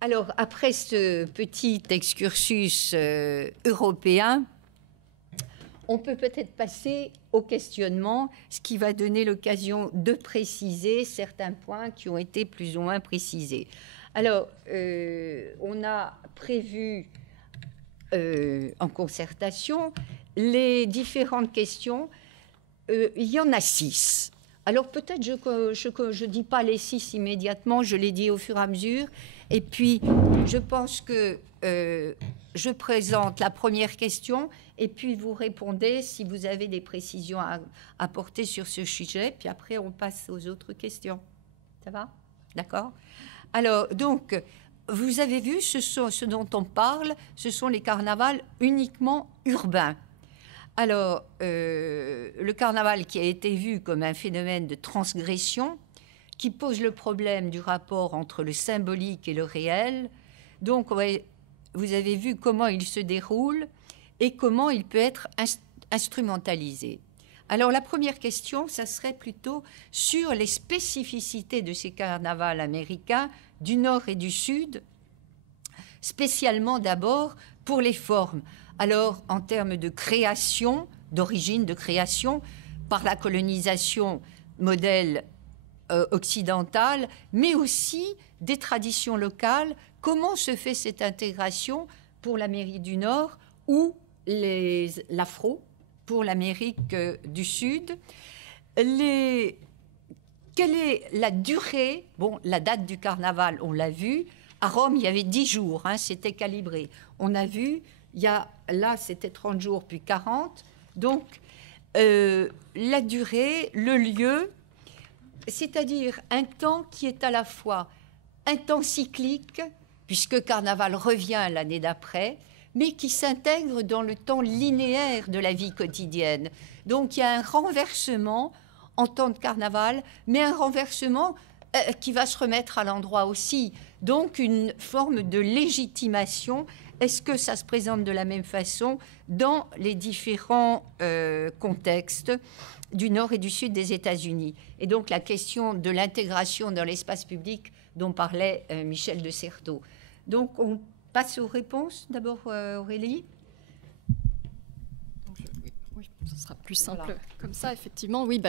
Alors, après ce petit excursus européen, on peut peut-être passer au questionnement, ce qui va donner l'occasion de préciser certains points qui ont été plus ou moins précisés. Alors, on a prévu en concertation les différentes questions. Il y en a 6. Alors, peut-être je ne dis pas les 6 immédiatement, je les dis au fur et à mesure. Et puis, je pense que je présente la première question et puis vous répondez si vous avez des précisions à apporter sur ce sujet. Puis après, on passe aux autres questions. Ça va? D'accord? Alors, donc, vous avez vu, ce dont on parle, ce sont les carnavals uniquement urbains. Alors, le carnaval qui a été vu comme un phénomène de transgression, qui pose le problème du rapport entre le symbolique et le réel. Donc, vous avez vu comment il se déroule et comment il peut être instrumentalisé. Alors, la première question, ça serait plutôt sur les spécificités de ces carnavals américains du Nord et du Sud, spécialement d'abord pour les formes. Alors, en termes de création, d'origine de création, par la colonisation modèle occidentale, mais aussi des traditions locales. Comment se fait cette intégration pour l'Amérique du Nord ou l'afro pour l'Amérique du Sud? Quelle est la durée? Bon, la date du carnaval, on l'a vu. À Rome, il y avait 10 jours, c'était calibré. On a vu, là, c'était 30 jours, puis 40. Donc, la durée, le lieu, c'est-à-dire un temps qui est à la fois un temps cyclique, puisque Carnaval revient l'année d'après, mais qui s'intègre dans le temps linéaire de la vie quotidienne. Donc il y a un renversement en temps de Carnaval, mais un renversement qui va se remettre à l'endroit aussi. Donc une forme de légitimation. Est-ce que ça se présente de la même façon dans les différents contextes du Nord et du Sud des États-Unis? Et donc la question de l'intégration dans l'espace public dont parlait Michel de Certeau. Donc on passe aux réponses. D'abord Aurélie. Oui, ce sera plus simple voilà. Comme ça, effectivement. Oui,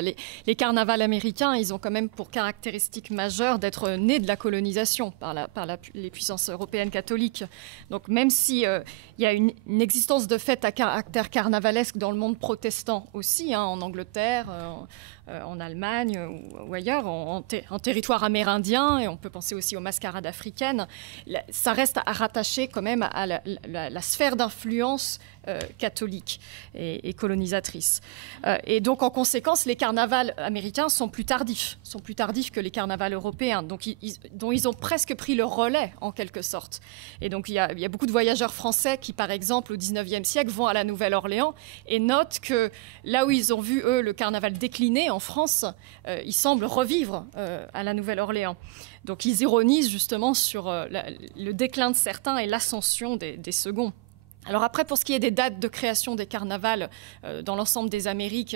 les carnavals américains, ils ont quand même pour caractéristique majeure d'être nés de la colonisation par les puissances européennes catholiques. Donc même si il y a une existence de fêtes à caractère carnavalesque dans le monde protestant aussi, en Angleterre, en Allemagne ou ailleurs, en territoire amérindien, et on peut penser aussi aux mascarades africaines, ça reste à rattacher quand même à la sphère d'influence catholique et colonisatrice. Et donc, en conséquence, les carnavals américains sont plus tardifs que les carnavals européens, dont ils ont presque pris le relais, en quelque sorte. Et donc, il y a beaucoup de voyageurs français qui, par exemple, au XIXe siècle, vont à la Nouvelle-Orléans et notent que là où ils ont vu, eux, le carnaval décliner en France, ils semblent revivre à la Nouvelle-Orléans. Donc, ils ironisent justement sur le déclin de certains et l'ascension des seconds. Alors après, pour ce qui est des dates de création des carnavals dans l'ensemble des Amériques,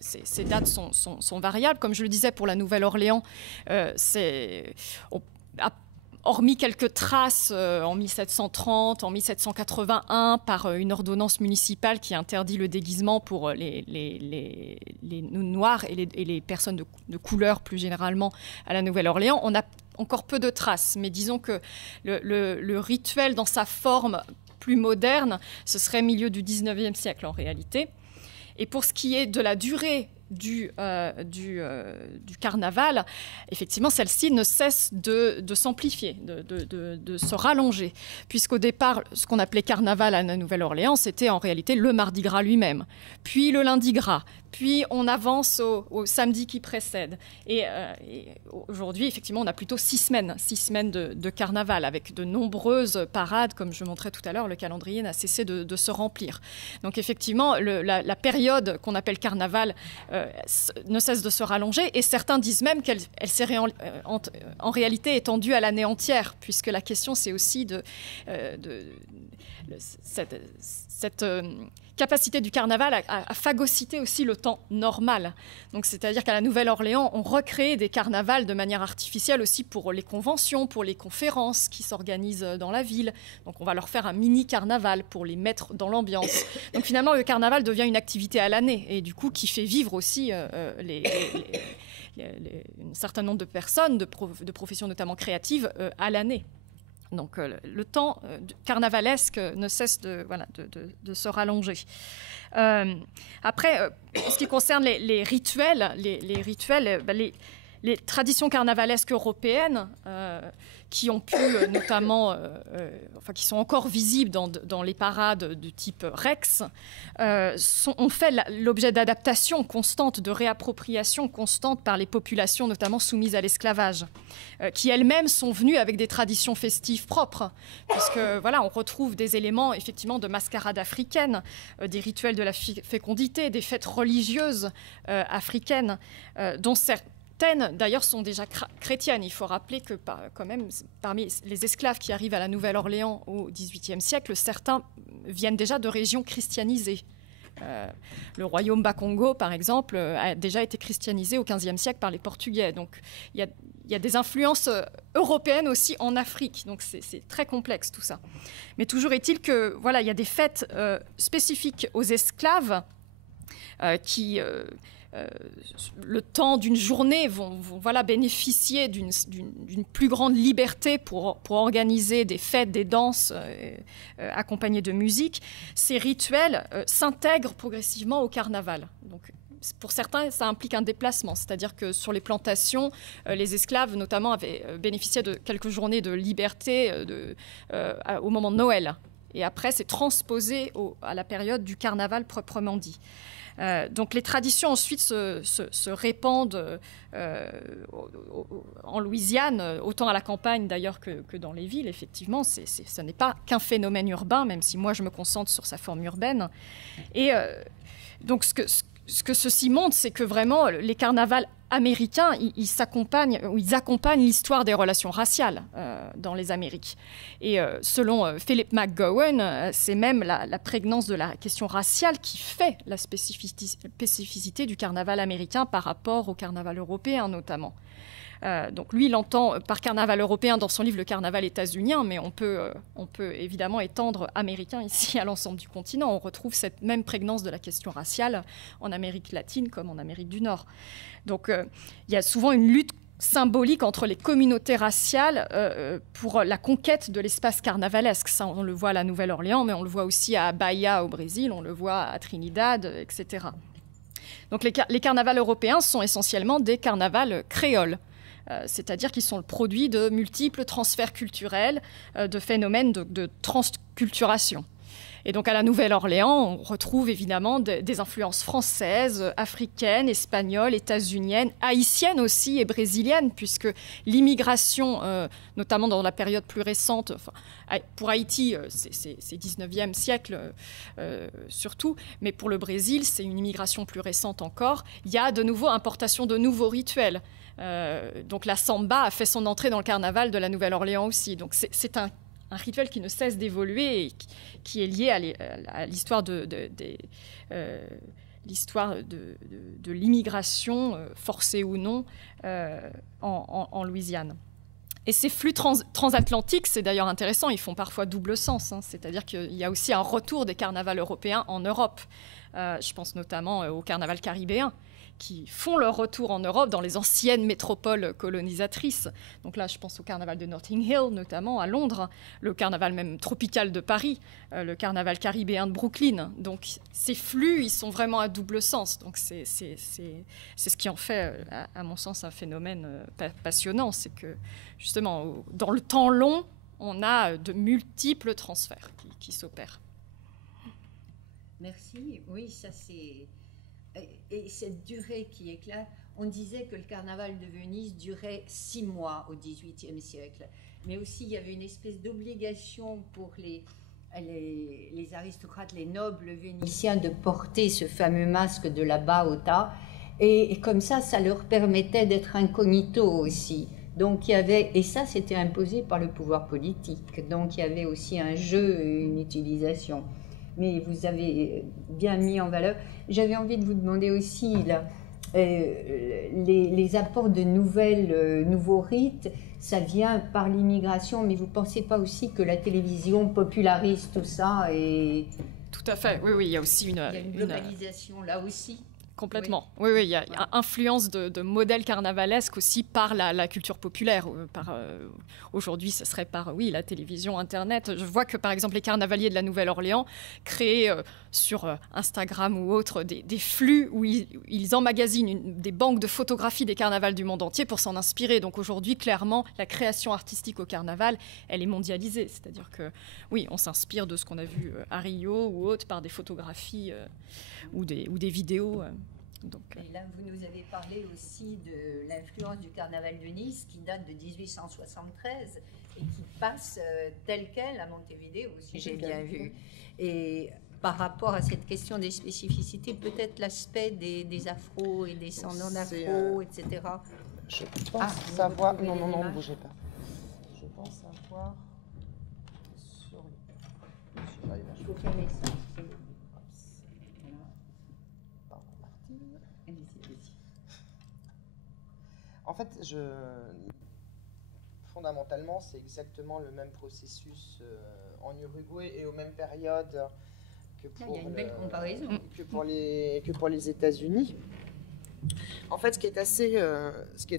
ces dates sont variables. Comme je le disais, pour la Nouvelle-Orléans, hormis quelques traces en 1730, en 1781, par une ordonnance municipale qui interdit le déguisement pour les Noirs et les personnes de couleur plus généralement à la Nouvelle-Orléans, on a encore peu de traces. Mais disons que le rituel dans sa forme plus moderne, ce serait milieu du XIXe siècle en réalité. Et pour ce qui est de la durée du carnaval, effectivement, celle-ci ne cesse de s'amplifier, de se rallonger, puisqu'au départ, ce qu'on appelait carnaval à la Nouvelle-Orléans, c'était en réalité le Mardi Gras lui-même, puis le lundi gras, puis on avance au samedi qui précède. Et aujourd'hui, effectivement, on a plutôt 6 semaines de carnaval, avec de nombreuses parades. Comme je montrais tout à l'heure, le calendrier n'a cessé de se remplir. Donc effectivement, la période qu'on appelle carnaval ne cesse de se rallonger, et certains disent même qu'elle s'est en réalité étendue à l'année entière, puisque la question, c'est aussi cette capacité du carnaval à phagocyter aussi le temps normal. Donc, c'est-à-dire qu'à la Nouvelle-Orléans, on recrée des carnavals de manière artificielle aussi pour les conventions, pour les conférences qui s'organisent dans la ville. Donc, on va leur faire un mini-carnaval pour les mettre dans l'ambiance. Donc, finalement, le carnaval devient une activité à l'année, et du coup, qui fait vivre aussi un certain nombre de personnes, de professions notamment créatives, à l'année. Donc le temps carnavalesque ne cesse de se rallonger. Après, en ce qui concerne les rituels, les traditions carnavalesques européennes qui ont pu notamment, qui sont encore visibles dans les parades de type Rex, ont fait l'objet d'adaptations constantes, de réappropriations constantes par les populations, notamment soumises à l'esclavage, qui elles-mêmes sont venues avec des traditions festives propres, puisque on retrouve des éléments effectivement de mascarade africaine, des rituels de la fécondité, des fêtes religieuses africaines, dont certaines d'ailleurs sont déjà chrétiennes. Il faut rappeler que quand même, parmi les esclaves qui arrivent à la Nouvelle-Orléans au XVIIIe siècle, certains viennent déjà de régions christianisées. Le royaume Bakongo, par exemple, a déjà été christianisé au XVe siècle par les Portugais. Donc il y a des influences européennes aussi en Afrique. Donc c'est très complexe tout ça. Mais toujours est-il que il y a des fêtes spécifiques aux esclaves qui le temps d'une journée vont bénéficier d'une plus grande liberté pour organiser des fêtes, des danses accompagnées de musique. Ces rituels s'intègrent progressivement au carnaval. Donc, pour certains, ça implique un déplacement, c'est-à-dire que sur les plantations, les esclaves notamment avaient bénéficié de quelques journées de liberté au moment de Noël. Et après, c'est transposé à la période du carnaval proprement dit. Donc les traditions ensuite se répandent en Louisiane, autant à la campagne d'ailleurs que dans les villes. Effectivement, ce n'est pas qu'un phénomène urbain, même si moi je me concentre sur sa forme urbaine. Et donc ce que ceci montre, c'est que vraiment les carnavals américains, ils accompagnent l'histoire des relations raciales dans les Amériques. Et selon Philip McGowan, c'est même la prégnance de la question raciale qui fait la spécificité du carnaval américain par rapport au carnaval européen notamment. Donc lui, il entend par carnaval européen dans son livre Le carnaval états-unien, mais on peut évidemment étendre américain ici à l'ensemble du continent. On retrouve cette même prégnance de la question raciale en Amérique latine comme en Amérique du Nord. Donc il y a souvent une lutte symbolique entre les communautés raciales pour la conquête de l'espace carnavalesque. Ça, on le voit à la Nouvelle-Orléans, mais on le voit aussi à Bahia au Brésil, on le voit à Trinidad, etc. Donc les carnavals européens sont essentiellement des carnavals créoles. C'est-à-dire qu'ils sont le produit de multiples transferts culturels, de phénomènes de transculturation. Et donc à la Nouvelle-Orléans, on retrouve évidemment des influences françaises, africaines, espagnoles, états-uniennes, haïtiennes aussi et brésiliennes, puisque l'immigration, notamment dans la période plus récente, pour Haïti, c'est 19e siècle surtout, mais pour le Brésil, c'est une immigration plus récente encore. Il y a de nouveau importation de nouveaux rituels. Donc la samba a fait son entrée dans le carnaval de la Nouvelle-Orléans aussi. Donc c'est un rituel qui ne cesse d'évoluer et qui est lié à l'histoire de l'immigration, forcée ou non, en Louisiane. Et ces flux transatlantiques, c'est d'ailleurs intéressant, ils font parfois double sens. C'est-à-dire qu'il y a aussi un retour des carnavals européens en Europe. Je pense notamment au carnaval caribéen, qui font leur retour en Europe dans les anciennes métropoles colonisatrices. Donc là, je pense au carnaval de Notting Hill, notamment à Londres, le carnaval même tropical de Paris, le carnaval caribéen de Brooklyn. Donc ces flux, ils sont vraiment à double sens. Donc c'est ce qui en fait, à mon sens, un phénomène passionnant. C'est que justement, dans le temps long, on a de multiples transferts qui s'opèrent. Merci. Oui, ça c'est... et cette durée qui est claire, on disait que le carnaval de Venise durait 6 mois au XVIIIe siècle, mais aussi il y avait une espèce d'obligation pour les aristocrates, les nobles vénitiens de porter ce fameux masque de la bauta, et comme ça leur permettait d'être incognito aussi. Donc il y avait, et ça c'était imposé par le pouvoir politique, donc il y avait aussi un jeu, une utilisation. Mais vous avez bien mis en valeur. J'avais envie de vous demander aussi là, les apports de nouveaux rites, ça vient par l'immigration, mais vous ne pensez pas aussi que la télévision popularise tout ça et... Tout à fait, oui, il y a aussi il y a une globalisation là aussi. Complètement. Oui, il y a influence de modèles carnavalesques aussi par la culture populaire. Aujourd'hui, ce serait par la télévision, Internet. Je vois que, par exemple, les carnavaliers de la Nouvelle-Orléans créent sur Instagram ou autre des flux où ils emmagasinent des banques de photographies des carnavals du monde entier pour s'en inspirer. Donc aujourd'hui, clairement, la création artistique au carnaval, elle est mondialisée. C'est-à-dire que, oui, on s'inspire de ce qu'on a vu à Rio ou autre par des photographies ou des vidéos. Et là, vous nous avez parlé aussi de l'influence du carnaval de Nice qui date de 1873 et qui passe telle quelle à Montevideo, si j'ai bien vu. Et par rapport à cette question des spécificités, peut-être l'aspect des afros et descendants d'afro, etc. Je pense savoir... Non, ne bougez pas. Je pense savoir sur... Il faut fermer ça. En fait, fondamentalement, c'est exactement le même processus en Uruguay et aux mêmes périodes que pour, il y a une belle comparaison. que pour les États-Unis. En fait, ce qui est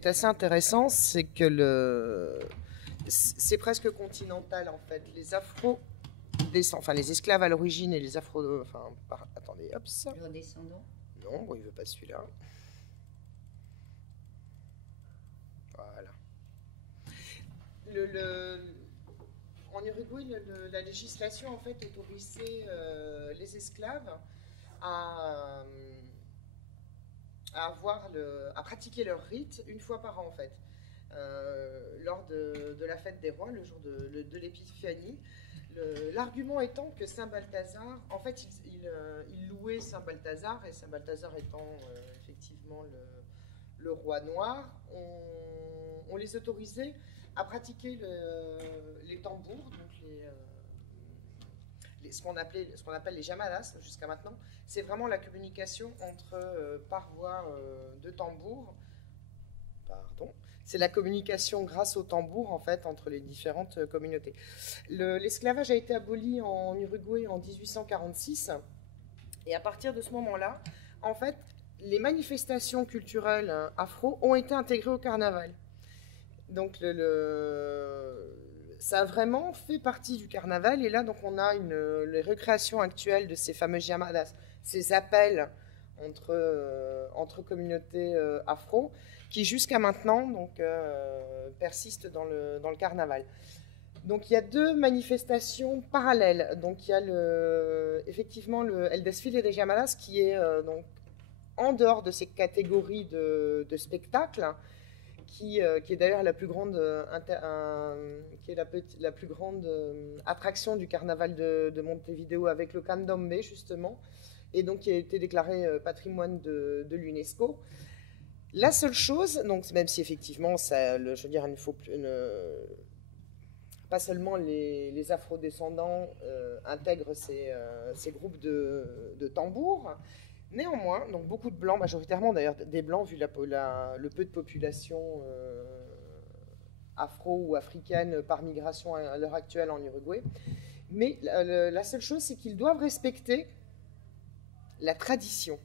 assez intéressant, c'est que c'est presque continental en fait. Les afro les esclaves à l'origine et les afro, attendez, hop ça. Leurs descendants. Non, bon, il veut pas celui-là. Voilà. En Uruguay, la législation en fait autorisait les esclaves à pratiquer leur rite une fois par an en fait. Lors de la fête des rois, le jour de l'épiphanie. L'argument étant que Saint Balthazar, en fait, il louait Saint Balthazar, et Saint Balthazar étant effectivement le roi noir, on les autorisait à pratiquer les tambours, donc ce qu'on appelle les jamadas jusqu'à maintenant. C'est vraiment la communication entre par voie de tambour. Pardon. C'est la communication grâce au tambour, en fait, entre les différentes communautés. L'esclavage a été aboli en Uruguay en 1846. Et à partir de ce moment-là, en fait, les manifestations culturelles afro ont été intégrées au carnaval. Donc, ça a vraiment fait partie du carnaval. Et là, donc, on a les recréations actuelles de ces fameux llamadas, ces appels entre communautés afro, qui jusqu'à maintenant persistent dans le carnaval. Donc il y a deux manifestations parallèles. Donc il y a effectivement El Desfile des Llamadas qui est donc en dehors de ces catégories de spectacles, qui est d'ailleurs la plus grande la plus grande attraction du carnaval de Montevideo avec le candombe justement, et donc qui a été déclaré patrimoine de l'UNESCO. La seule chose, donc même si effectivement, je veux dire, il ne faut pas seulement les afrodescendants intègrent ces groupes de tambours, néanmoins, donc beaucoup de blancs, majoritairement d'ailleurs des blancs vu le peu de population afro ou africaine par migration à l'heure actuelle en Uruguay. Mais la seule chose, c'est qu'ils doivent respecter la tradition.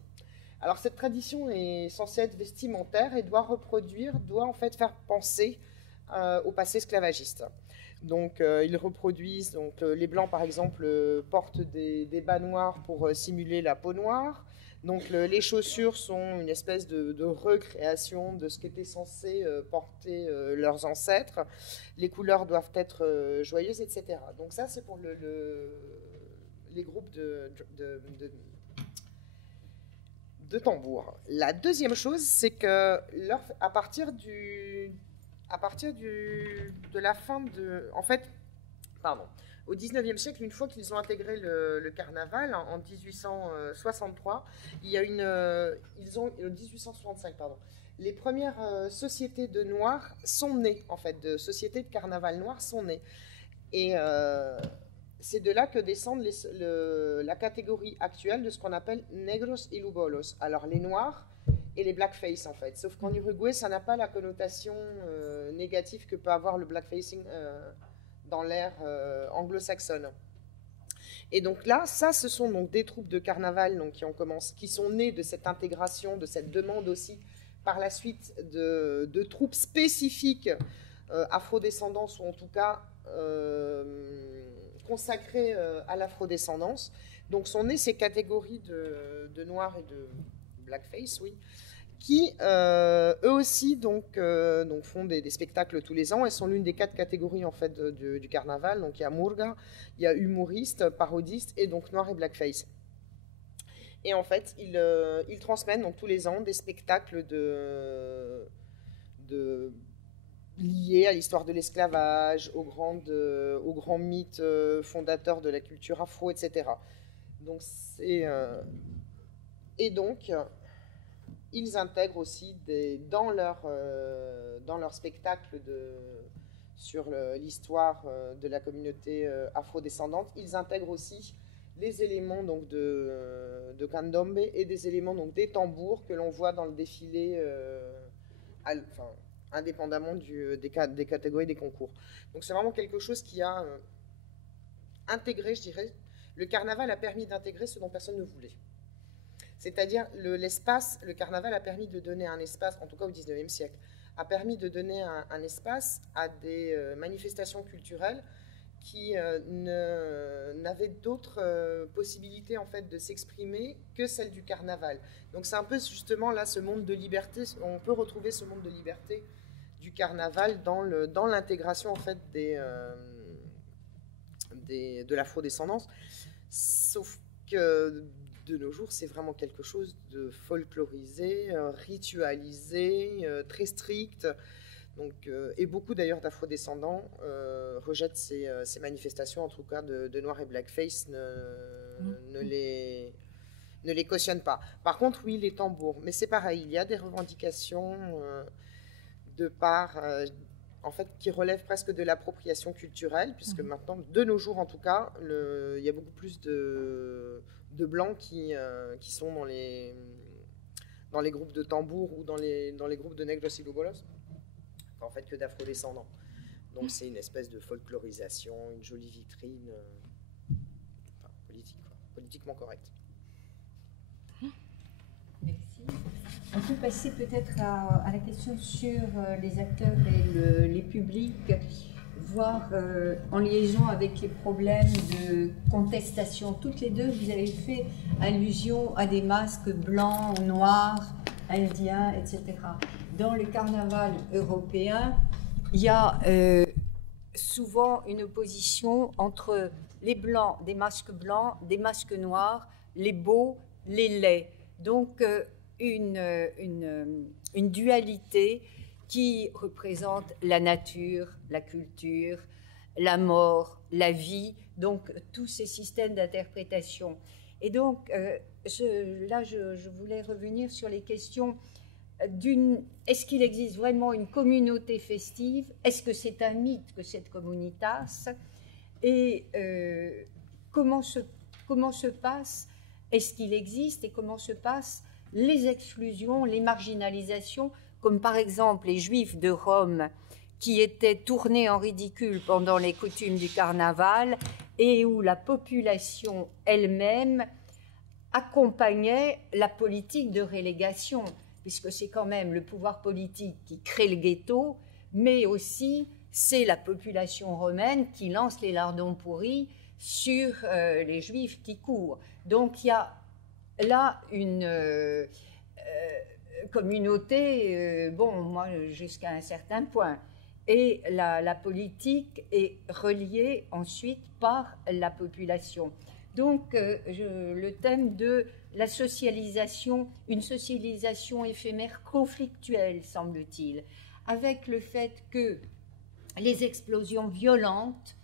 Alors cette tradition est censée être vestimentaire et doit en fait faire penser au passé esclavagiste. Donc ils reproduisent, donc les blancs par exemple portent des bas noirs pour simuler la peau noire. Donc les chaussures sont une espèce de recréation de ce qu'étaient censés porter leurs ancêtres. Les couleurs doivent être joyeuses, etc. Donc ça c'est pour les groupes de tambour. La deuxième chose, c'est que à partir de la fin de... En fait, pardon, au 19e siècle, une fois qu'ils ont intégré le carnaval, en 1863, il y a 1865, pardon, les premières sociétés de noirs sont nées, en fait, de sociétés de carnaval noir sont nées. Et c'est de là que descendent la catégorie actuelle de ce qu'on appelle negros y lubolos. Alors les noirs et les blackface en fait. Sauf qu'en Uruguay, ça n'a pas la connotation négative que peut avoir le blackfacing dans l'ère anglo-saxonne. Et donc là, ça, ce sont donc des troupes de carnaval donc, qui sont nées de cette intégration, de cette demande aussi par la suite de troupes spécifiques afrodescendance ou en tout cas consacrées à l'afrodescendance. Donc sont nées ces catégories de noirs et de blackface, oui, qui eux aussi donc font des spectacles tous les ans et sont l'une des 4 catégories en fait du carnaval. Donc il y a murga, il y a humoriste, parodiste et donc noir et blackface. Et en fait ils transmettent donc tous les ans des spectacles liés à l'histoire de l'esclavage, aux grands mythes fondateurs de la culture afro, etc. Donc et donc ils intègrent aussi dans leur spectacle sur l'histoire de la communauté afrodescendante, ils intègrent aussi les éléments donc, de candombe et des éléments donc, des tambours que l'on voit dans le défilé, indépendamment des catégories des concours. Donc c'est vraiment quelque chose qui a intégré, je dirais, le carnaval a permis d'intégrer ce dont personne ne voulait. C'est-à-dire le carnaval a permis de donner un espace, en tout cas au XIXe siècle, a permis de donner un espace à des manifestations culturelles qui n'avaient d'autres possibilités en fait de s'exprimer que celle du carnaval. Donc c'est un peu justement là ce monde de liberté, on peut retrouver ce monde de liberté du carnaval dans l'intégration en fait de l'afrodescendance, sauf que de nos jours, c'est vraiment quelque chose de folklorisé, ritualisé, très strict. Donc, et beaucoup d'ailleurs d'afrodescendants rejettent ces manifestations, en tout cas de Noir et Blackface, ne les cautionnent pas. Par contre, oui, les tambours. Mais c'est pareil, il y a des revendications de part, en fait, qui relèvent presque de l'appropriation culturelle, puisque maintenant, de nos jours en tout cas, il y a beaucoup plus de blancs qui sont dans les groupes de tambours ou dans les groupes de negros y lubolos, en fait, que d'afrodescendants. Donc c'est une espèce de folklorisation, une jolie vitrine politique, politiquement correcte. Merci. On peut passer peut-être à la question sur les acteurs et les publics, voire en liaison avec les problèmes de contestation. Toutes les deux, vous avez fait allusion à des masques blancs, noirs, indiens, etc. Dans le carnaval européen, il y a souvent une opposition entre les blancs, des masques blancs, des masques noirs, les beaux, les laids. Donc une dualité qui représente la nature, la culture, la mort, la vie, donc tous ces systèmes d'interprétation. Et donc, je voulais revenir sur les questions est-ce qu'il existe vraiment une communauté festive? Est-ce que c'est un mythe que cette communitas? Et comment se passe, est-ce qu'il existe et comment se passent les exclusions, les marginalisations, comme par exemple les Juifs de Rome qui étaient tournés en ridicule pendant les coutumes du carnaval et où la population elle-même accompagnait la politique de relégation, puisque c'est quand même le pouvoir politique qui crée le ghetto, mais aussi c'est la population romaine qui lance les lardons pourris sur les Juifs qui courent. Donc il y a là une communauté, moi jusqu'à un certain point, et la politique est reliée ensuite par la population. Donc, le thème de la socialisation, une socialisation éphémère conflictuelle, semble-t-il, avec le fait que les explosions violentes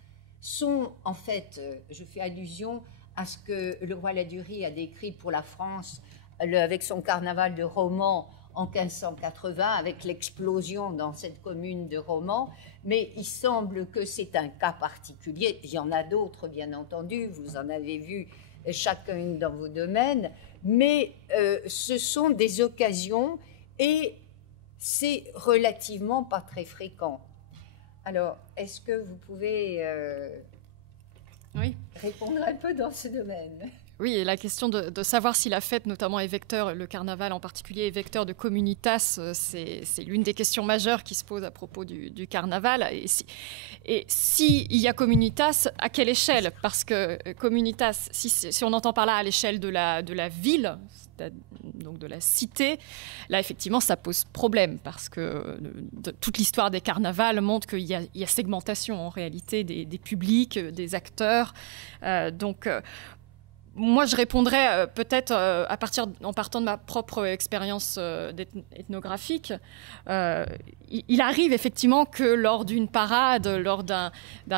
sont, en fait, je fais allusion à ce que le roi Ladurie a décrit pour la France avec son carnaval de Romans en 1580, avec l'explosion dans cette commune de Romans, mais il semble que c'est un cas particulier. Il y en a d'autres, bien entendu, vous en avez vu chacun dans vos domaines, mais ce sont des occasions et c'est relativement pas très fréquent. Alors, est-ce que vous pouvez répondre un peu dans ce domaine ? Oui, et la question de savoir si la fête, notamment, est vecteur, le carnaval en particulier, est vecteur de communitas, c'est l'une des questions majeures qui se posent à propos du carnaval. Et si il y a communitas, à quelle échelle ? Parce que communitas, si on entend par là à l'échelle de la ville, donc de la cité, là effectivement ça pose problème parce que toute l'histoire des carnavals montre qu'il y a segmentation en réalité des publics, des acteurs. Moi, je répondrais peut-être en partant de ma propre expérience ethnographique. Il arrive effectivement que lors d'une parade, lors d'un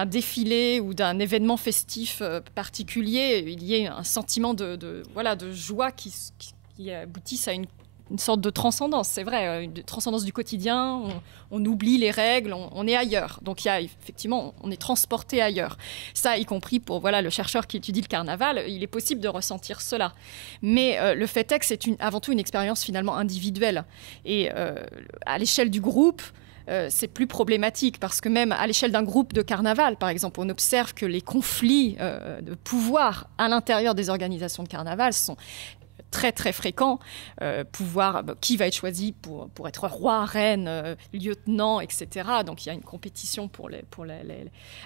défilé ou d'un événement festif particulier, il y ait un sentiment de joie qui aboutisse à une sorte de transcendance, c'est vrai, une transcendance du quotidien, on oublie les règles, on est ailleurs. Donc il y a effectivement, on est transporté ailleurs. Ça, y compris pour le chercheur qui étudie le carnaval, il est possible de ressentir cela. Mais le fait est que c'est avant tout une expérience finalement individuelle. Et à l'échelle du groupe, c'est plus problématique parce que même à l'échelle d'un groupe de carnaval, par exemple, on observe que les conflits de pouvoir à l'intérieur des organisations de carnaval sont très très fréquent, qui va être choisi pour être roi, reine, lieutenant, etc. Donc il y a une compétition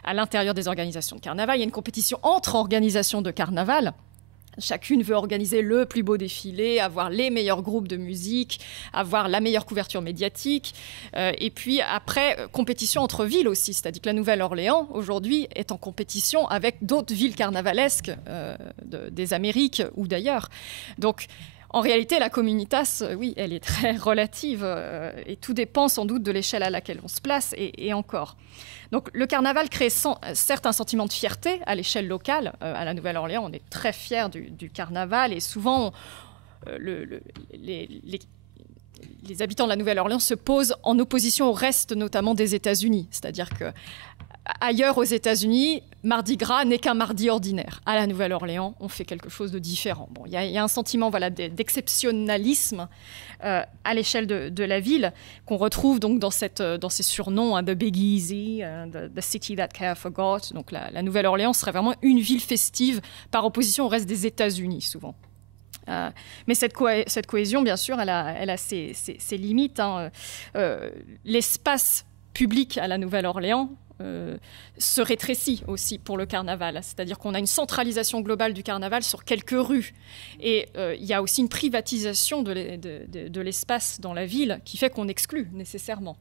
à l'intérieur des organisations de carnaval. Il y a une compétition entre organisations de carnaval. Chacune veut organiser le plus beau défilé, avoir les meilleurs groupes de musique, avoir la meilleure couverture médiatique. Et puis après, compétition entre villes aussi. C'est-à-dire que la Nouvelle-Orléans, aujourd'hui, est en compétition avec d'autres villes carnavalesques des Amériques ou d'ailleurs. Donc, en réalité, la communitas, oui, elle est très relative et tout dépend sans doute de l'échelle à laquelle on se place et encore. Donc le carnaval crée certes un sentiment de fierté à l'échelle locale. À la Nouvelle-Orléans, on est très fiers du carnaval et souvent les habitants de la Nouvelle-Orléans se posent en opposition au reste, notamment des États-Unis. C'est-à-dire que ailleurs aux États-Unis, Mardi Gras n'est qu'un mardi ordinaire. À la Nouvelle-Orléans, on fait quelque chose de différent. Bon, il y a un sentiment d'exceptionnalisme à l'échelle de la ville qu'on retrouve donc dans ces surnoms, The Big Easy, the City That Care Forgot. Donc la Nouvelle-Orléans serait vraiment une ville festive par opposition au reste des États-Unis, souvent. Mais cette cohésion, bien sûr, elle a ses limites. L'espace public à la Nouvelle-Orléans se rétrécit aussi pour le carnaval. C'est-à-dire qu'on a une centralisation globale du carnaval sur quelques rues. Et il y a aussi une privatisation de l'espace dans la ville qui fait qu'on exclut nécessairement.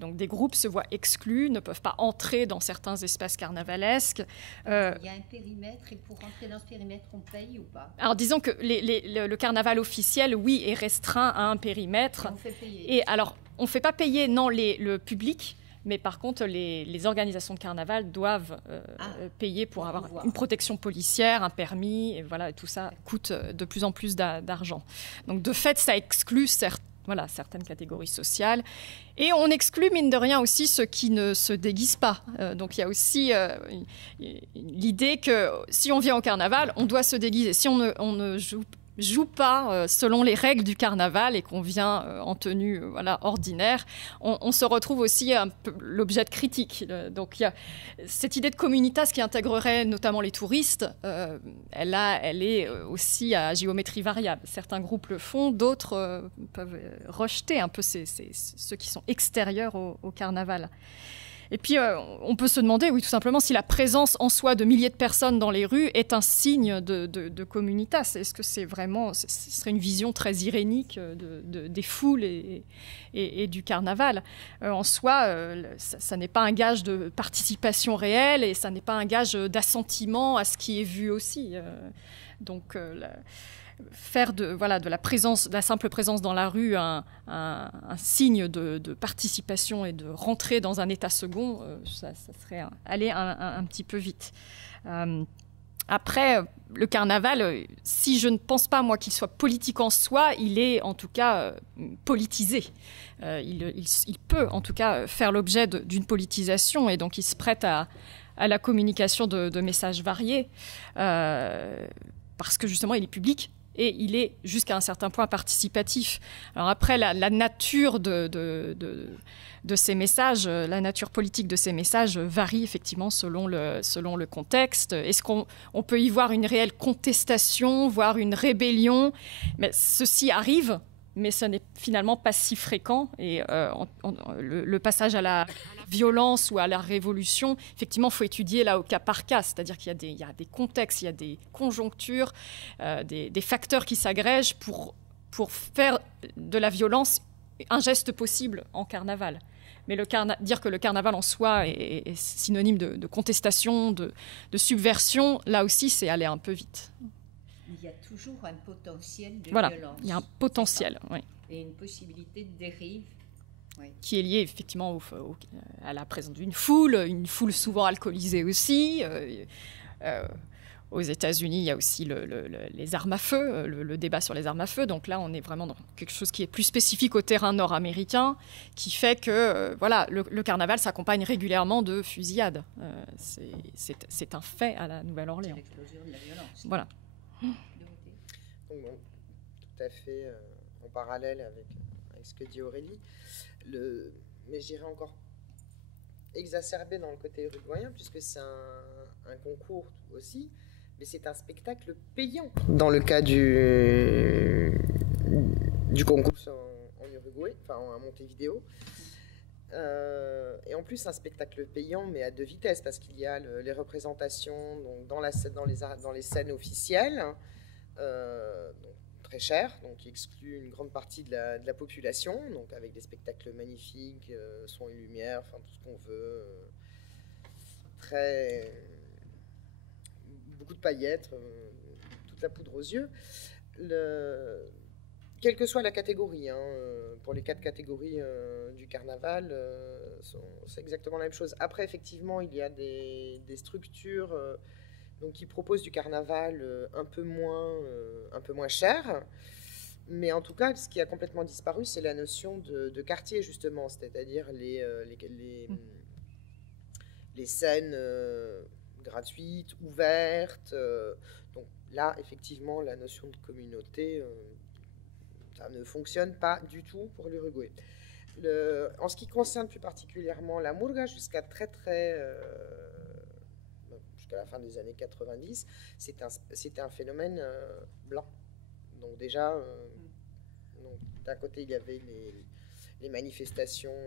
Donc des groupes se voient exclus, ne peuvent pas entrer dans certains espaces carnavalesques. Il y a un périmètre et pour entrer dans ce périmètre, on paye ou pas ? Alors disons que le carnaval officiel, oui, est restreint à un périmètre. On fait payer. Et alors, on ne fait pas payer, non, le public, mais par contre, les organisations de carnaval doivent payer pour avoir une protection policière, un permis, et voilà, et tout ça coûte de plus en plus d'argent. Donc de fait, ça exclut certaines catégories sociales. Et on exclut, mine de rien, aussi ceux qui ne se déguisent pas. Donc il y a aussi l'idée que si on vient au carnaval, on doit se déguiser. Si on ne joue pas selon les règles du carnaval et qu'on vient en tenue ordinaire, on se retrouve aussi un peu l'objet de critique. Donc il y a cette idée de communitas qui intégrerait notamment les touristes, elle est aussi à géométrie variable. Certains groupes le font, d'autres peuvent rejeter un peu ceux qui sont extérieurs au carnaval. Et puis, on peut se demander, oui, tout simplement, si la présence en soi de milliers de personnes dans les rues est un signe de communitas. Est-ce que c'est vraiment, ce serait une vision très irénique des foules et du carnaval. En soi, ça n'est pas un gage de participation réelle et ça n'est pas un gage d'assentiment à ce qui est vu aussi. Donc, faire de la simple présence dans la rue un signe de participation et de rentrer dans un état second, ça serait aller un petit peu vite. Après, le carnaval, si je ne pense pas, moi, qu'il soit politique en soi, il est en tout cas politisé. Il peut en tout cas faire l'objet d'une politisation et donc il se prête à la communication de messages variés parce que justement il est public et il est jusqu'à un certain point participatif. Alors après, la nature de ces messages, la nature politique de ces messages varie effectivement selon le contexte. Est-ce qu'on peut y voir une réelle contestation, voire une rébellion? Mais ceci arrive, mais ce n'est finalement pas si fréquent. Et le passage à la violence ou à la révolution, effectivement, il faut étudier là au cas par cas. C'est-à-dire qu'il y a des contextes, il y a des conjonctures, des facteurs qui s'agrègent pour faire de la violence un geste possible en carnaval. Mais dire que le carnaval en soi est synonyme de contestation, de subversion, là aussi, c'est aller un peu vite. Il y a toujours un potentiel de violence. Il y a un potentiel, oui. Et une possibilité de dérive. Oui. Qui est lié effectivement à la présence d'une foule souvent alcoolisée aussi. Aux États-Unis, il y a aussi les armes à feu, le débat sur les armes à feu. Donc là, on est vraiment dans quelque chose qui est plus spécifique au terrain nord-américain, qui fait que le carnaval s'accompagne régulièrement de fusillades. C'est un fait à la Nouvelle-Orléans. C'est l'explosion de la violence. Voilà. Donc, bon, tout à fait en parallèle avec ce que dit Aurélie. Mais je dirais encore exacerbé dans le côté uruguayen, puisque c'est un concours aussi, mais c'est un spectacle payant. Dans le cas du concours en Uruguay, enfin à Montevideo. Et en plus, un spectacle payant, mais à deux vitesses, parce qu'il y a les représentations donc, dans les scènes officielles, donc, très chères, donc qui excluent une grande partie de la population, donc avec des spectacles magnifiques, son et lumière, enfin tout ce qu'on veut, beaucoup de paillettes, toute la poudre aux yeux. Quelle que soit la catégorie, pour les 4 catégories du carnaval, c'est exactement la même chose. Après, effectivement, il y a des structures donc, qui proposent du carnaval un peu moins cher. Mais en tout cas, ce qui a complètement disparu, c'est la notion de quartier, justement, c'est-à-dire les scènes gratuites, ouvertes. Donc là, effectivement, la notion de communauté... ça ne fonctionne pas du tout pour l'Uruguay. En ce qui concerne plus particulièrement la murga, jusqu'à la fin des années 90, c'était un phénomène blanc. Donc déjà, d'un côté, il y avait les manifestations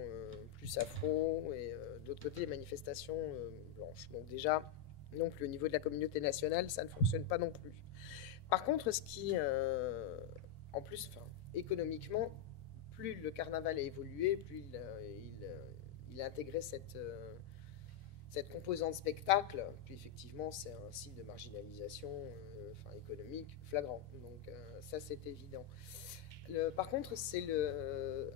plus afro, et de l'autre côté, les manifestations blanches. Donc déjà, non plus, au niveau de la communauté nationale, ça ne fonctionne pas non plus. Par contre, ce qui... en plus, économiquement, plus le carnaval a évolué, plus il a intégré cette composante spectacle, puis effectivement, c'est un signe de marginalisation économique flagrant. Donc ça, c'est évident. Par contre,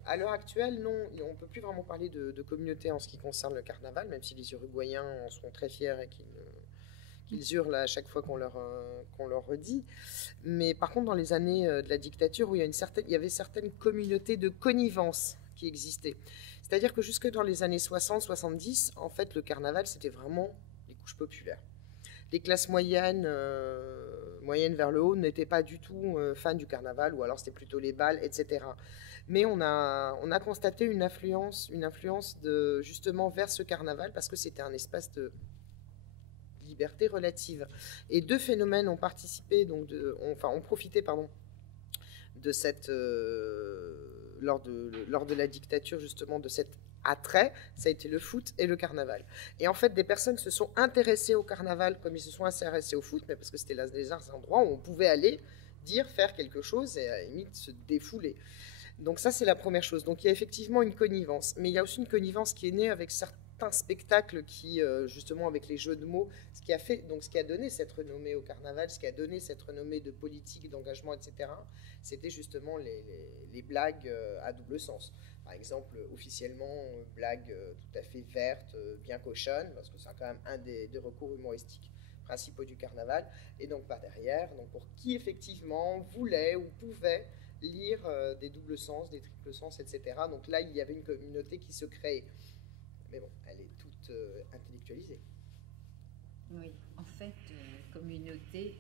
à l'heure actuelle, non, on ne peut plus vraiment parler de communauté en ce qui concerne le carnaval, même si les Uruguayens en sont très fiers et qu'ils hurlent à chaque fois qu'on leur redit. Mais par contre, dans les années de la dictature, où il y avait certaines communautés de connivence qui existaient. C'est-à-dire que jusque dans les années 60-70, en fait, le carnaval, c'était vraiment les couches populaires. Les classes moyennes vers le haut, n'étaient pas du tout fans du carnaval, ou alors c'était plutôt les bals, etc. Mais on a constaté une influence justement vers ce carnaval, parce que c'était un espace de liberté relative. Et 2 phénomènes ont participé, ont profité de cette, lors de la dictature, justement, de cette attrait, ça a été le foot et le carnaval. Et en fait, des personnes se sont intéressées au carnaval comme ils se sont intéressés au foot, mais parce que c'était les endroits où on pouvait aller, dire, faire quelque chose et à la limite se défouler. Donc ça, c'est la première chose. Donc il y a effectivement une connivence. Mais il y a aussi une connivence qui est née avec certains spectacles qui, justement, avec les jeux de mots, ce qui a donné cette renommée au carnaval, ce qui a donné cette renommée de politique, d'engagement, etc., c'était justement les blagues à double sens. Par exemple, officiellement, blague tout à fait verte, bien cochonne, parce que c'est quand même un des recours humoristiques principaux du carnaval, et donc par derrière, donc pour qui effectivement voulait ou pouvait lire des doubles sens, des triples sens, etc. Donc là, il y avait une communauté qui se créait. Mais bon, elle est toute intellectualisée. Oui, en fait, communauté,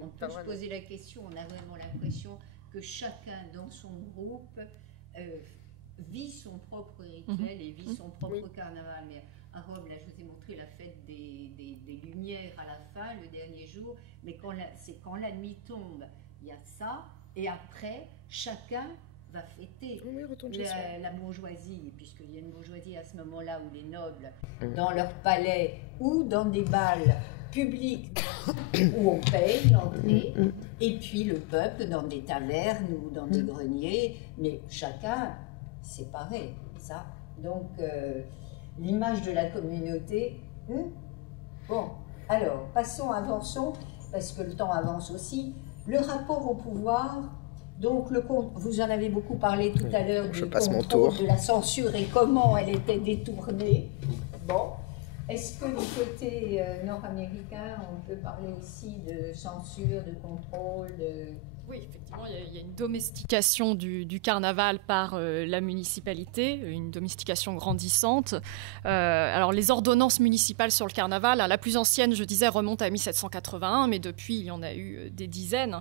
on peut se poser la question, on a vraiment l'impression que chacun dans son groupe vit son propre rituel et vit son propre carnaval. Mais à Rome, là, je vous ai montré la fête des Lumières à la fin, le dernier jour, mais c'est quand la nuit tombe, il y a ça, et après, chacun va fêter la bourgeoisie, puisqu'il y a une bourgeoisie à ce moment-là où les nobles, dans leur palais ou dans des bals publics où on paye l'entrée, et puis le peuple dans des tavernes ou dans des greniers, mais chacun séparé, ça. Donc, l'image de la communauté. Bon, alors, avançons, parce que le temps avance aussi. Le rapport au pouvoir, donc vous en avez beaucoup parlé tout à l'heure du contrôle de la censure et comment elle était détournée. Bon, est-ce que du côté nord-américain, on peut parler aussi de censure, de contrôle, Oui, effectivement, il y a une domestication du carnaval par la municipalité, une domestication grandissante. Alors, les ordonnances municipales sur le carnaval, la plus ancienne, je disais, remonte à 1781, mais depuis, il y en a eu des dizaines,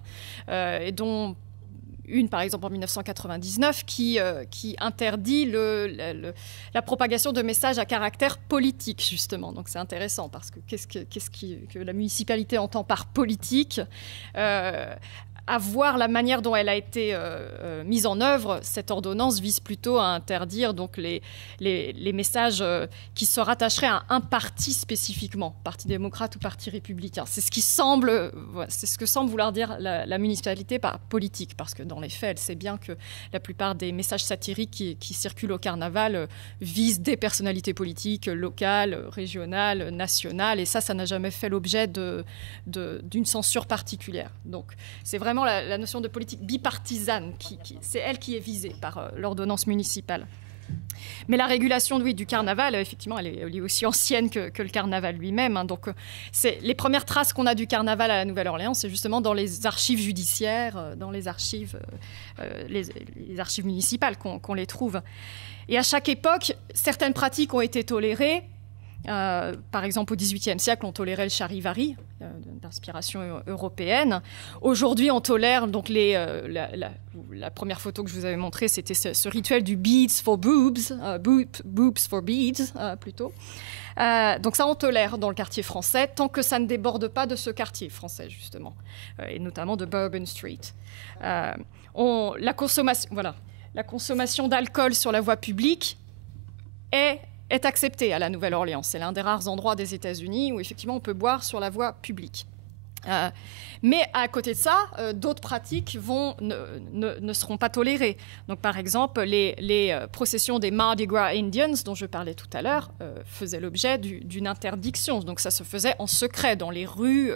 et dont une, par exemple, en 1999, qui interdit la propagation de messages à caractère politique, justement. Donc, c'est intéressant, parce que qu'est-ce que la municipalité entend par politique à voir la manière dont elle a été mise en œuvre, cette ordonnance vise plutôt à interdire donc les messages qui se rattacheraient à un parti spécifiquement, parti démocrate ou parti républicain. C'est ce que semble vouloir dire la municipalité par politique, parce que dans les faits, elle sait bien que la plupart des messages satiriques qui circulent au carnaval visent des personnalités politiques locales, régionales, nationales, et ça n'a jamais fait l'objet d'une censure particulière. Donc, c'est vraiment la notion de politique bipartisane, c'est elle qui est visée par l'ordonnance municipale. Mais la régulation du carnaval, effectivement, elle est aussi ancienne que le carnaval lui-même. Hein. Donc, les premières traces qu'on a du carnaval à la Nouvelle-Orléans, c'est justement dans les archives judiciaires, dans les archives municipales qu'on les trouve. Et à chaque époque, certaines pratiques ont été tolérées. Par exemple, au XVIIIe siècle, on tolérait le charivari, d'inspiration européenne. Aujourd'hui, on tolère donc la première photo que je vous avais montrée, c'était ce rituel du beads for boobs, boobs for beads plutôt. Donc ça, on tolère dans le quartier français, tant que ça ne déborde pas de ce quartier français, justement, et notamment de Bourbon Street. La consommation d'alcool sur la voie publique est accepté à la Nouvelle-Orléans. C'est l'un des rares endroits des États-Unis où effectivement on peut boire sur la voie publique. Mais à côté de ça, d'autres pratiques ne seront pas tolérées. Donc, par exemple, les processions des Mardi Gras Indians, dont je parlais tout à l'heure, faisaient l'objet d'une interdiction. Donc, ça se faisait en secret dans les rues,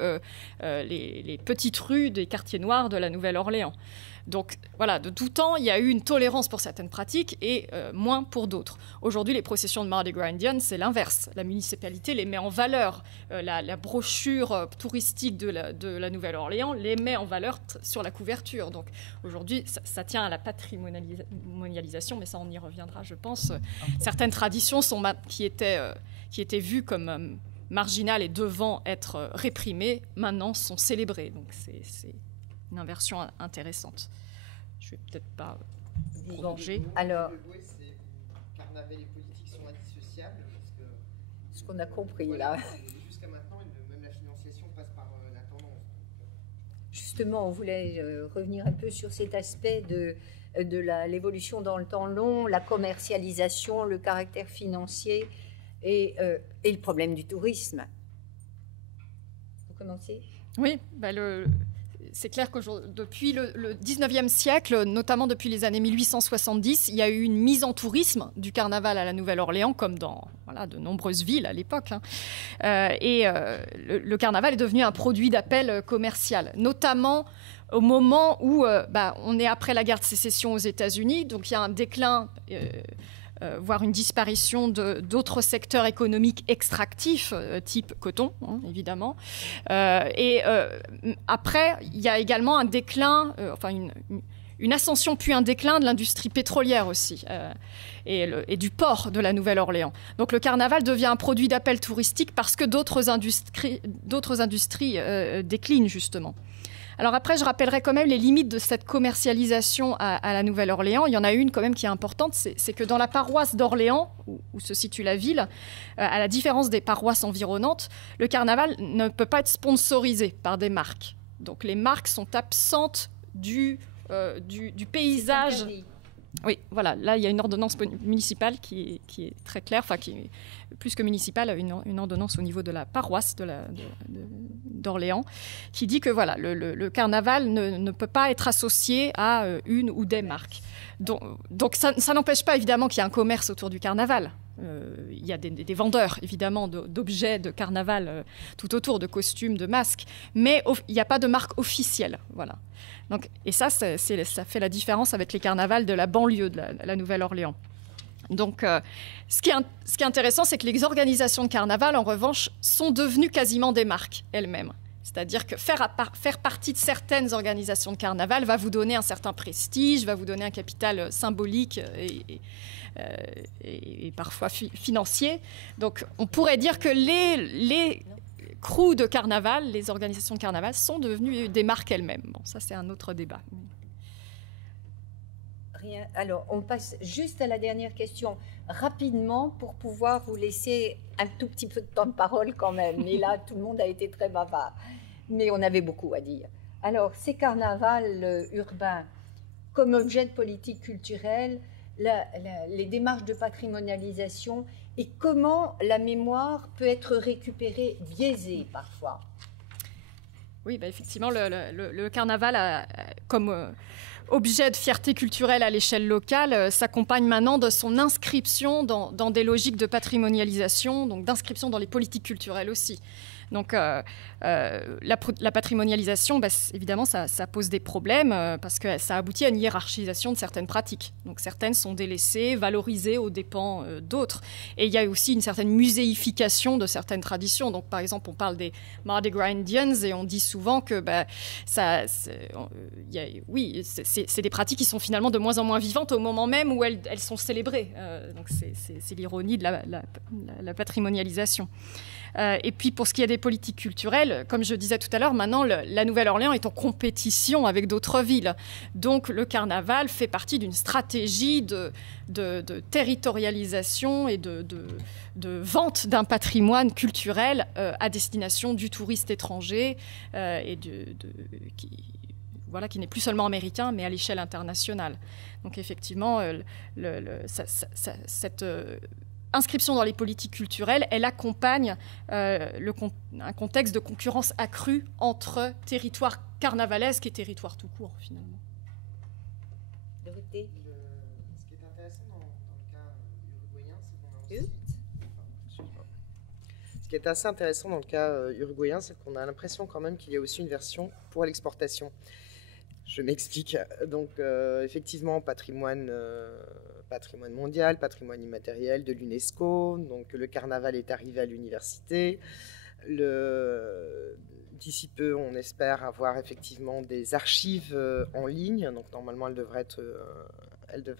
les petites rues des quartiers noirs de la Nouvelle-Orléans. Donc voilà, de tout temps, il y a eu une tolérance pour certaines pratiques et moins pour d'autres. Aujourd'hui, les processions de Mardi Gras Indian, c'est l'inverse. La municipalité les met en valeur. La brochure touristique de la Nouvelle-Orléans les met en valeur sur la couverture. Donc aujourd'hui, ça tient à la patrimonialisation, mais ça, on y reviendra, je pense. Certaines traditions qui étaient vues comme marginales et devant être réprimées, maintenant sont célébrées. Donc c'est une inversion intéressante. Je vais peut-être pas prolonger. Alors, carnaval et politique sont indissociables parce que ce qu'on a compris là. Jusqu'à maintenant, même la financiation passe par la tendance. Justement, on voulait revenir un peu sur cet aspect de de l'évolution dans le temps long, la commercialisation, le caractère financier et le problème du tourisme. Vous commencez ? Oui, c'est clair que depuis le 19e siècle, notamment depuis les années 1870, il y a eu une mise en tourisme du carnaval à la Nouvelle-Orléans, comme dans de nombreuses villes à l'époque. Le carnaval est devenu un produit d'appel commercial, notamment au moment où on est après la guerre de sécession aux États-Unis, donc il y a un déclin, voire une disparition d'autres secteurs économiques extractifs, type coton, évidemment. Après, il y a également un déclin, une ascension puis un déclin de l'industrie pétrolière aussi, et du port de la Nouvelle-Orléans. Donc le carnaval devient un produit d'appel touristique parce que d'autres industries déclinent justement. Alors après, je rappellerai quand même les limites de cette commercialisation à la Nouvelle-Orléans. Il y en a une quand même qui est importante, c'est que dans la paroisse d'Orléans, où se situe la ville, à la différence des paroisses environnantes, le carnaval ne peut pas être sponsorisé par des marques. Donc les marques sont absentes du paysage. Oui, voilà. Là, il y a une ordonnance municipale qui est très claire, enfin qui est plus que municipale, une ordonnance au niveau de la paroisse d'Orléans, qui dit que voilà, le carnaval ne peut pas être associé à une ou des marques. Donc ça n'empêche pas évidemment qu'il y a un commerce autour du carnaval. Il y a des vendeurs évidemment d'objets de carnaval tout autour, de costumes, de masques, mais il n'y a pas de marque officielle. Voilà. Donc, et ça fait la différence avec les carnavals de la banlieue de la Nouvelle-Orléans. Donc, ce qui est intéressant, c'est que les organisations de carnaval, en revanche, sont devenues quasiment des marques elles-mêmes. C'est-à-dire que faire partie de certaines organisations de carnaval va vous donner un certain prestige, va vous donner un capital symbolique et parfois financier. Donc, on pourrait dire que les crews de carnaval, les organisations de carnaval, sont devenues des marques elles-mêmes. Bon, ça, c'est un autre débat. Rien. Alors, on passe juste à la dernière question, rapidement, pour pouvoir vous laisser un tout petit peu de temps de parole quand même. Mais là, tout le monde a été très bavard. Mais on avait beaucoup à dire. Alors, ces carnavals urbains, comme objet de politique culturelle, les démarches de patrimonialisation et comment la mémoire peut être récupérée, biaisée parfois. Oui, effectivement, le carnaval comme objet de fierté culturelle à l'échelle locale s'accompagne maintenant de son inscription dans des logiques de patrimonialisation, donc d'inscription dans les politiques culturelles aussi. Donc la patrimonialisation, évidemment, ça pose des problèmes parce que ça aboutit à une hiérarchisation de certaines pratiques. Donc certaines sont délaissées, valorisées aux dépens d'autres. Et il y a aussi une certaine muséification de certaines traditions. Donc par exemple, on parle des Mardi Gras Indians et on dit souvent que c'est des pratiques qui sont finalement de moins en moins vivantes au moment même où elles sont célébrées. Donc c'est l'ironie de la patrimonialisation. Et puis pour ce qui est des politiques culturelles, comme je disais tout à l'heure, maintenant la Nouvelle-Orléans est en compétition avec d'autres villes. Donc le carnaval fait partie d'une stratégie de territorialisation et de vente d'un patrimoine culturel à destination du touriste étranger et qui n'est plus seulement américain, mais à l'échelle internationale. Donc effectivement, cette inscription dans les politiques culturelles, elle accompagne un contexte de concurrence accrue entre territoire carnavalesque et territoire tout court, finalement. Dorothée. Ce qui est intéressant dans le cas uruguayen, c'est qu'on a aussi... Ce qui est assez intéressant dans le cas uruguayen, c'est qu'on a l'impression quand même qu'il y a aussi une version pour l'exportation. Je m'explique. Donc, effectivement, patrimoine mondial, patrimoine immatériel de l'UNESCO. Donc, le carnaval est arrivé à l'université. D'ici peu, on espère avoir effectivement des archives en ligne. Donc, normalement, elle devrait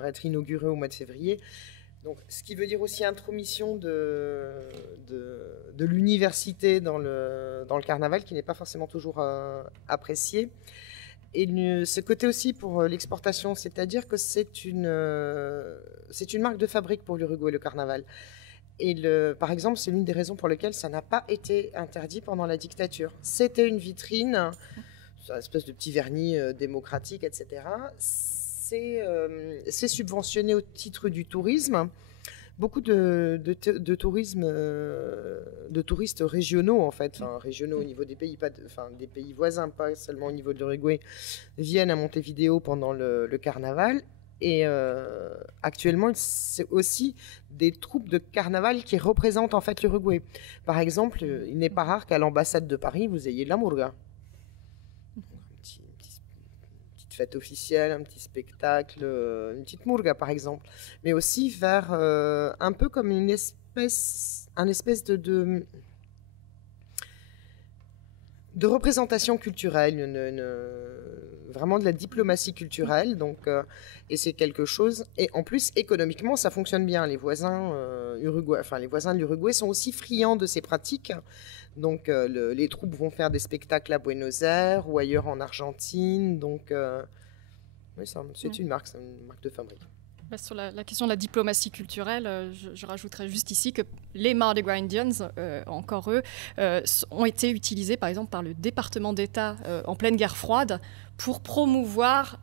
être inaugurée au mois de février. Donc, ce qui veut dire aussi intromission de l'université dans le carnaval, qui n'est pas forcément toujours apprécié. Et ce côté aussi pour l'exportation, c'est-à-dire que c'est une marque de fabrique pour l'Uruguay, le carnaval. Et par exemple, c'est l'une des raisons pour lesquelles ça n'a pas été interdit pendant la dictature. C'était une vitrine, une espèce de petit vernis démocratique, etc. c'est subventionné au titre du tourisme. Beaucoup de touristes régionaux, en fait, régionaux au niveau des pays, des pays voisins, pas seulement au niveau de l'Uruguay, viennent à Montevideo pendant le carnaval. Et actuellement, c'est aussi des troupes de carnaval qui représentent en fait l'Uruguay. Par exemple, il n'est pas rare qu'à l'ambassade de Paris, vous ayez de la murga. Fête officielle, un petit spectacle, une petite murga par exemple, mais aussi vers un peu comme un espèce de représentation culturelle, vraiment de la diplomatie culturelle, donc, et c'est quelque chose, et en plus économiquement ça fonctionne bien, les voisins les voisins de l'Uruguay sont aussi friands de ces pratiques. Donc les troupes vont faire des spectacles à Buenos Aires ou ailleurs en Argentine. Donc oui, c'est une marque de fabrique. Sur la question de la diplomatie culturelle, je rajouterais juste ici que les Mardi Gras Indians, encore eux, ont été utilisés par exemple par le département d'État en pleine guerre froide pour promouvoir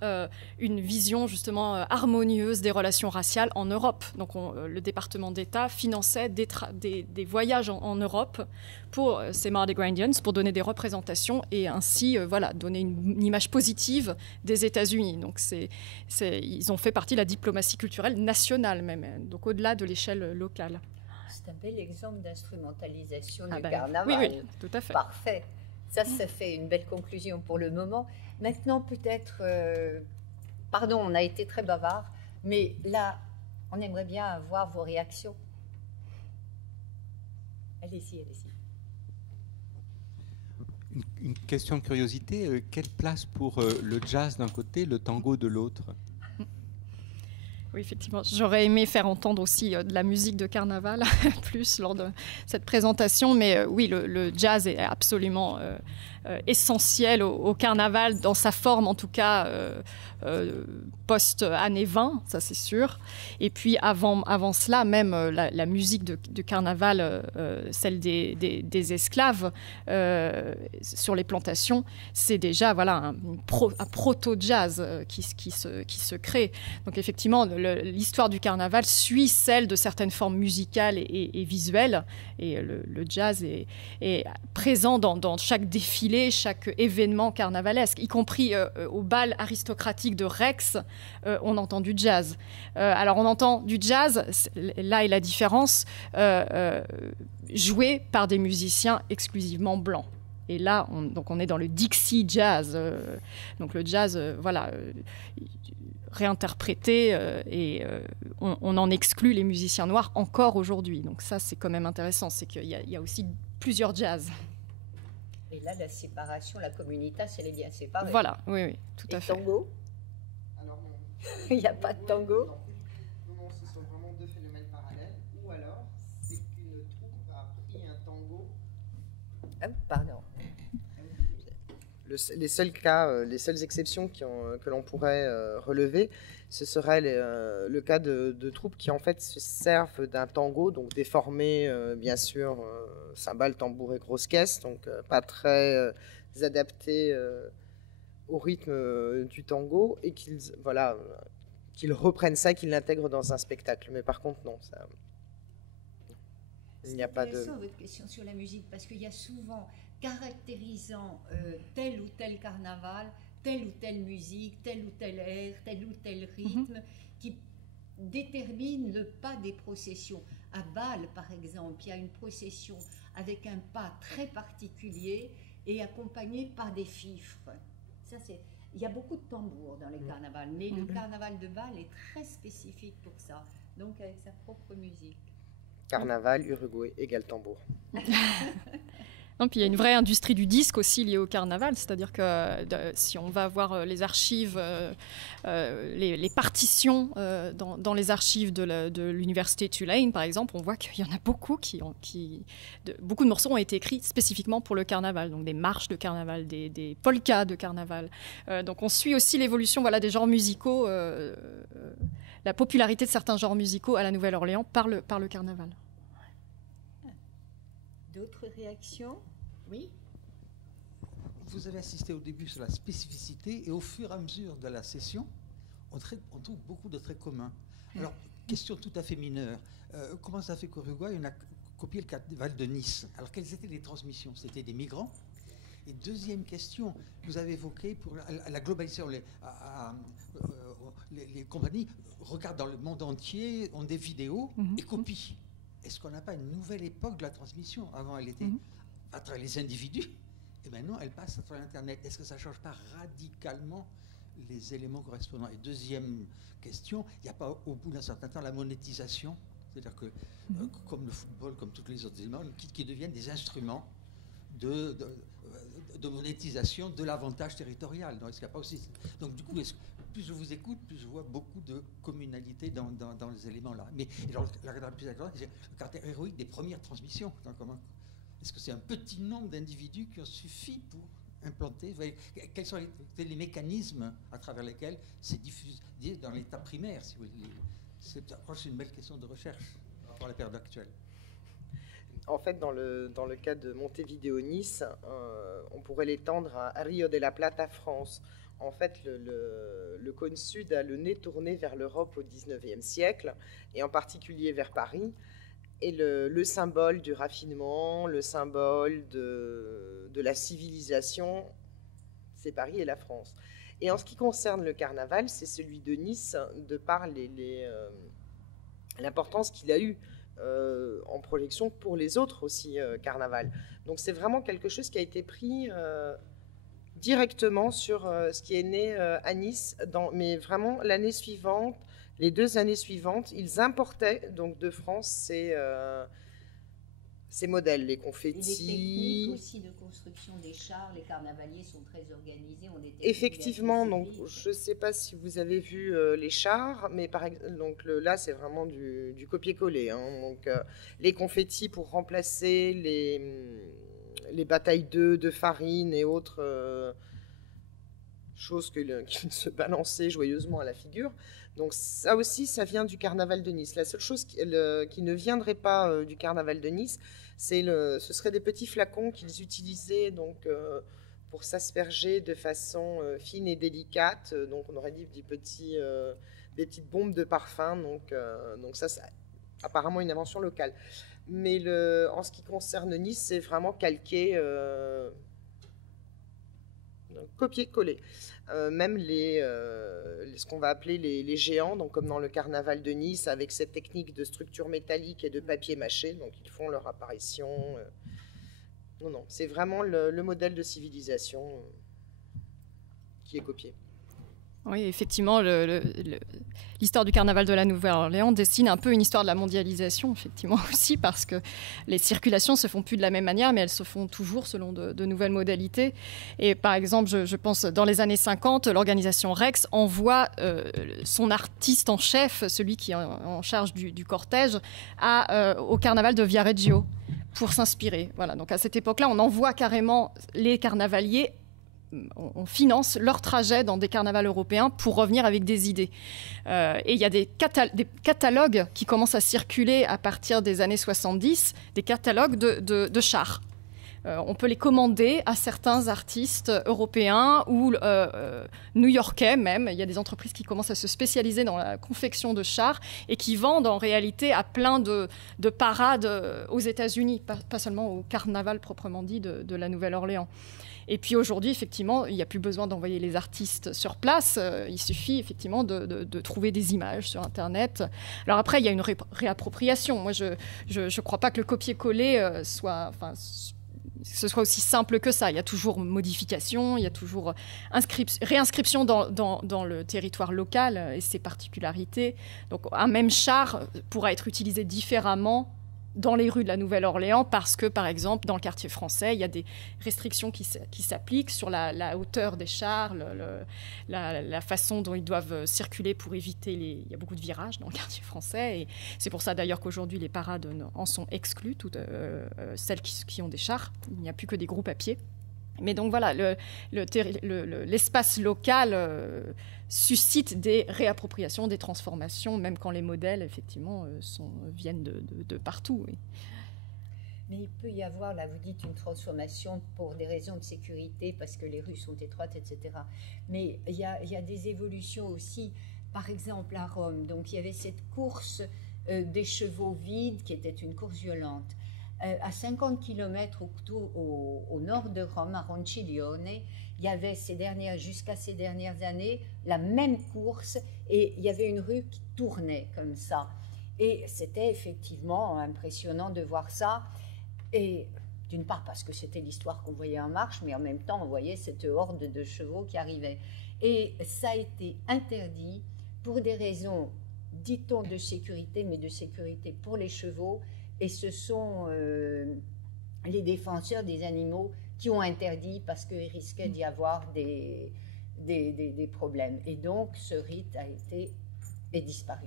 une vision justement harmonieuse des relations raciales en Europe. Donc le département d'État finançait des voyages en Europe pour ces Mardi Gras Indians, pour donner des représentations et ainsi donner une image positive des États-Unis. Donc ils ont fait partie de la diplomatie culturelle nationale même, donc au-delà de l'échelle locale. C'est un bel exemple d'instrumentalisation du carnaval. Oui, tout à fait. Parfait. Ça fait une belle conclusion pour le moment. Maintenant, peut-être, pardon, on a été très bavard, mais là, on aimerait bien avoir vos réactions. Allez-y. Une question de curiosité, quelle place pour le jazz d'un côté, le tango de l'autre ? Oui, effectivement. J'aurais aimé faire entendre aussi de la musique de carnaval plus lors de cette présentation, mais oui, le jazz est absolument essentiel au carnaval, dans sa forme en tout cas post-années 20, ça c'est sûr. Et puis avant cela, même la musique de carnaval, celle des esclaves sur les plantations, c'est déjà un proto-jazz qui se crée. Donc effectivement, l'histoire du carnaval suit celle de certaines formes musicales et visuelles, et le jazz est présent dans chaque défilé, chaque événement carnavalesque, y compris au bal aristocratique de Rex, on entend du jazz. Alors on entend du jazz, là est la différence, joué par des musiciens exclusivement blancs. Et là, on est dans le Dixie Jazz. Donc le jazz, réinterprété, et on en exclut les musiciens noirs encore aujourd'hui. Donc ça, c'est quand même intéressant, c'est qu'il y a aussi plusieurs jazz. Et là, la séparation, la communauté, elle est bien séparée. Voilà, oui, tout à fait. Tango ? Alors non. Il n'y a pas de tango ? Non, ce sont vraiment deux phénomènes parallèles. Ou alors, c'est qu'une troupe a pris un tango. Pardon. Les seuls cas, les seules exceptions que l'on pourrait relever, ce serait le cas de troupes qui en fait se servent d'un tango, donc déformé bien sûr, cymbales, tambour et grosse caisse, donc pas très adapté au rythme du tango, et qu'ils reprennent ça, qu'ils l'intègrent dans un spectacle. Mais par contre non, ça, il n'y a pas de... C'est intéressant votre question sur la musique, parce qu'il y a souvent caractérisant tel ou tel carnaval, telle ou telle musique, tel ou tel air, tel ou tel rythme, qui détermine le pas des processions. À Bâle, par exemple, il y a une procession avec un pas très particulier et accompagné par des fifres. Il y a beaucoup de tambours dans les carnavals, mais le carnaval de Bâle est très spécifique pour ça, donc avec sa propre musique. Carnaval, Uruguay égale tambour. Non, puis il y a une vraie industrie du disque aussi liée au carnaval, c'est-à-dire que si on va voir les archives, les partitions dans les archives de l'université Tulane, par exemple, on voit qu'il y en a beaucoup beaucoup de morceaux ont été écrits spécifiquement pour le carnaval, donc des marches de carnaval, des polkas de carnaval. Donc on suit aussi l'évolution des genres musicaux, la popularité de certains genres musicaux à la Nouvelle-Orléans par le carnaval. D'autres réactions ? Oui. Vous avez insisté au début sur la spécificité, et au fur et à mesure de la session, on trouve beaucoup de traits communs. Alors, question tout à fait mineure. Comment ça fait qu'Uruguay, on a copié le carnaval de Nice? Alors, quelles étaient les transmissions? C'était des migrants? Et deuxième question, vous avez évoqué pour la globalisation, les compagnies regardent dans le monde entier, ont des vidéos et copient. Est-ce qu'on n'a pas une nouvelle époque de la transmission? Avant, elle était à travers les individus, et maintenant, elle passe à travers Internet. Est-ce que ça ne change pas radicalement les éléments correspondants? Et deuxième question, il n'y a pas au bout d'un certain temps la monétisation? C'est-à-dire que, comme le football, comme tous les autres éléments, qui deviennent des instruments de monétisation de l'avantage territorial. Donc, est-ce qu'il n'y a pas aussi... Donc, du coup, plus je vous écoute, plus je vois beaucoup de communalité dans les éléments-là. Mais alors, la plus importante, c'est le caractère héroïque des premières transmissions. Est-ce que c'est un petit nombre d'individus qui ont suffi pour implanter? Quels sont les mécanismes à travers lesquels c'est diffusé dans l'état primaire, si vous voulez? C'est une belle question de recherche pour la période actuelle. En fait, dans le cas de Montevideo-Nice, on pourrait l'étendre à Rio de la Plata, France. En fait, le cône sud a le nez tourné vers l'Europe au XIXe siècle, et en particulier vers Paris. Et le symbole du raffinement, le symbole de la civilisation, c'est Paris et la France. Et en ce qui concerne le carnaval, c'est celui de Nice, de par l'importance qu'il a eue en projection pour les autres aussi carnaval. Donc c'est vraiment quelque chose qui a été pris directement sur ce qui est né à Nice, mais vraiment l'année suivante, les 2 années suivantes, ils importaient donc de France ces modèles, les confettis. Et les techniques aussi de construction des chars, les carnavaliers sont très organisés. Effectivement, donc je ne sais pas si vous avez vu les chars, mais donc là c'est vraiment du copier-coller. Hein, donc les confettis pour remplacer les batailles d'œufs, de farine et autres choses qui se balançaient joyeusement à la figure. Donc ça aussi, ça vient du carnaval de Nice. La seule chose qui ne viendrait pas du carnaval de Nice, ce serait des petits flacons qu'ils utilisaient donc, pour s'asperger de façon fine et délicate. Donc on aurait dit des petites bombes de parfum. Donc ça, c'est apparemment une invention locale. Mais en ce qui concerne Nice, c'est vraiment calqué, copier-coller. Même ce qu'on va appeler les géants, donc comme dans le carnaval de Nice, avec cette technique de structure métallique et de papier mâché, donc ils font leur apparition. Non, c'est vraiment le modèle de civilisation qui est copié. Oui, effectivement, l'histoire du carnaval de la Nouvelle-Orléans dessine un peu une histoire de la mondialisation, effectivement aussi, parce que les circulations se font plus de la même manière, mais elles se font toujours selon de nouvelles modalités. Et par exemple, je pense, dans les années 50, l'organisation Rex envoie son artiste en chef, celui qui est en charge du cortège, au carnaval de Viareggio pour s'inspirer. Voilà, donc à cette époque-là, on envoie carrément les carnavaliers, on finance leur trajet dans des carnavals européens pour revenir avec des idées. Et il y a des catalogues qui commencent à circuler à partir des années 70, des catalogues de chars. On peut les commander à certains artistes européens ou new-yorkais même. Il y a des entreprises qui commencent à se spécialiser dans la confection de chars et qui vendent en réalité à plein de parades aux États-Unis, pas seulement au carnaval proprement dit de la Nouvelle-Orléans. Et puis aujourd'hui, effectivement, il n'y a plus besoin d'envoyer les artistes sur place. Il suffit effectivement de trouver des images sur Internet. Alors après, il y a une réappropriation. Moi, je ne crois pas que le copier-coller ce soit aussi simple que ça. Il y a toujours modification, il y a toujours réinscription dans le territoire local et ses particularités. Donc un même char pourra être utilisé différemment dans les rues de la Nouvelle-Orléans parce que, par exemple, dans le quartier français, il y a des restrictions qui s'appliquent sur la hauteur des chars, la façon dont ils doivent circuler pour éviter il y a beaucoup de virages dans le quartier français. Et c'est pour ça, d'ailleurs, qu'aujourd'hui, les parades en sont exclues, toutes celles qui ont des chars. Il n'y a plus que des groupes à pied. Mais donc voilà, l'espace local suscite des réappropriations, des transformations, même quand les modèles, effectivement, viennent de partout. Oui. Mais il peut y avoir, là vous dites, une transformation pour des raisons de sécurité, parce que les rues sont étroites, etc. Mais il y a des évolutions aussi par exemple à Rome, donc il y avait cette course des chevaux vides qui était une course violente. À 50 km au nord de Rome, à Ronciglione, il y avait jusqu'à ces dernières années la même course et il y avait une rue qui tournait comme ça. Et c'était effectivement impressionnant de voir ça. Et d'une part parce que c'était l'histoire qu'on voyait en marche, mais en même temps on voyait cette horde de chevaux qui arrivait. Et ça a été interdit pour des raisons, dit-on, de sécurité, mais de sécurité pour les chevaux. Et ce sont les défenseurs des animaux qui ont interdit parce qu'il risquait d'y avoir des problèmes. Et donc, ce rite est disparu.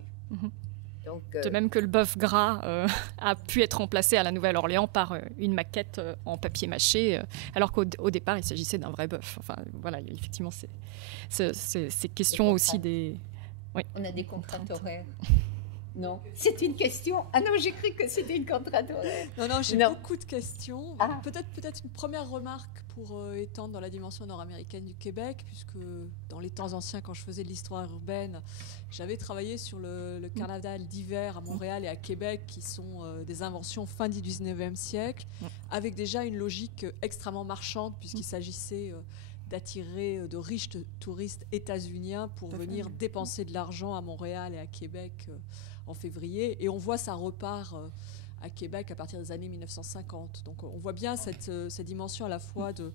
Donc, de même que le bœuf gras a pu être remplacé à la Nouvelle-Orléans par une maquette en papier mâché, alors qu'au départ, il s'agissait d'un vrai bœuf. Enfin, voilà, effectivement, c'est question aussi des... Oui. On a des contraintes horaires. Non, c'est une question. Ah non, j'ai cru que c'était une contrainte horaire. Non, j'ai beaucoup de questions. Ah. Peut-être une première remarque pour étendre dans la dimension nord-américaine du Québec, puisque dans les temps anciens, quand je faisais de l'histoire urbaine, j'avais travaillé sur le carnaval d'hiver à Montréal et à Québec, qui sont des inventions fin du 19e siècle, avec déjà une logique extrêmement marchande, puisqu'il s'agissait d'attirer de riches touristes états-uniens pour venir dépenser de l'argent à Montréal et à Québec en février. Et on voit ça repart à Québec à partir des années 1950. Donc on voit bien cette dimension à la fois de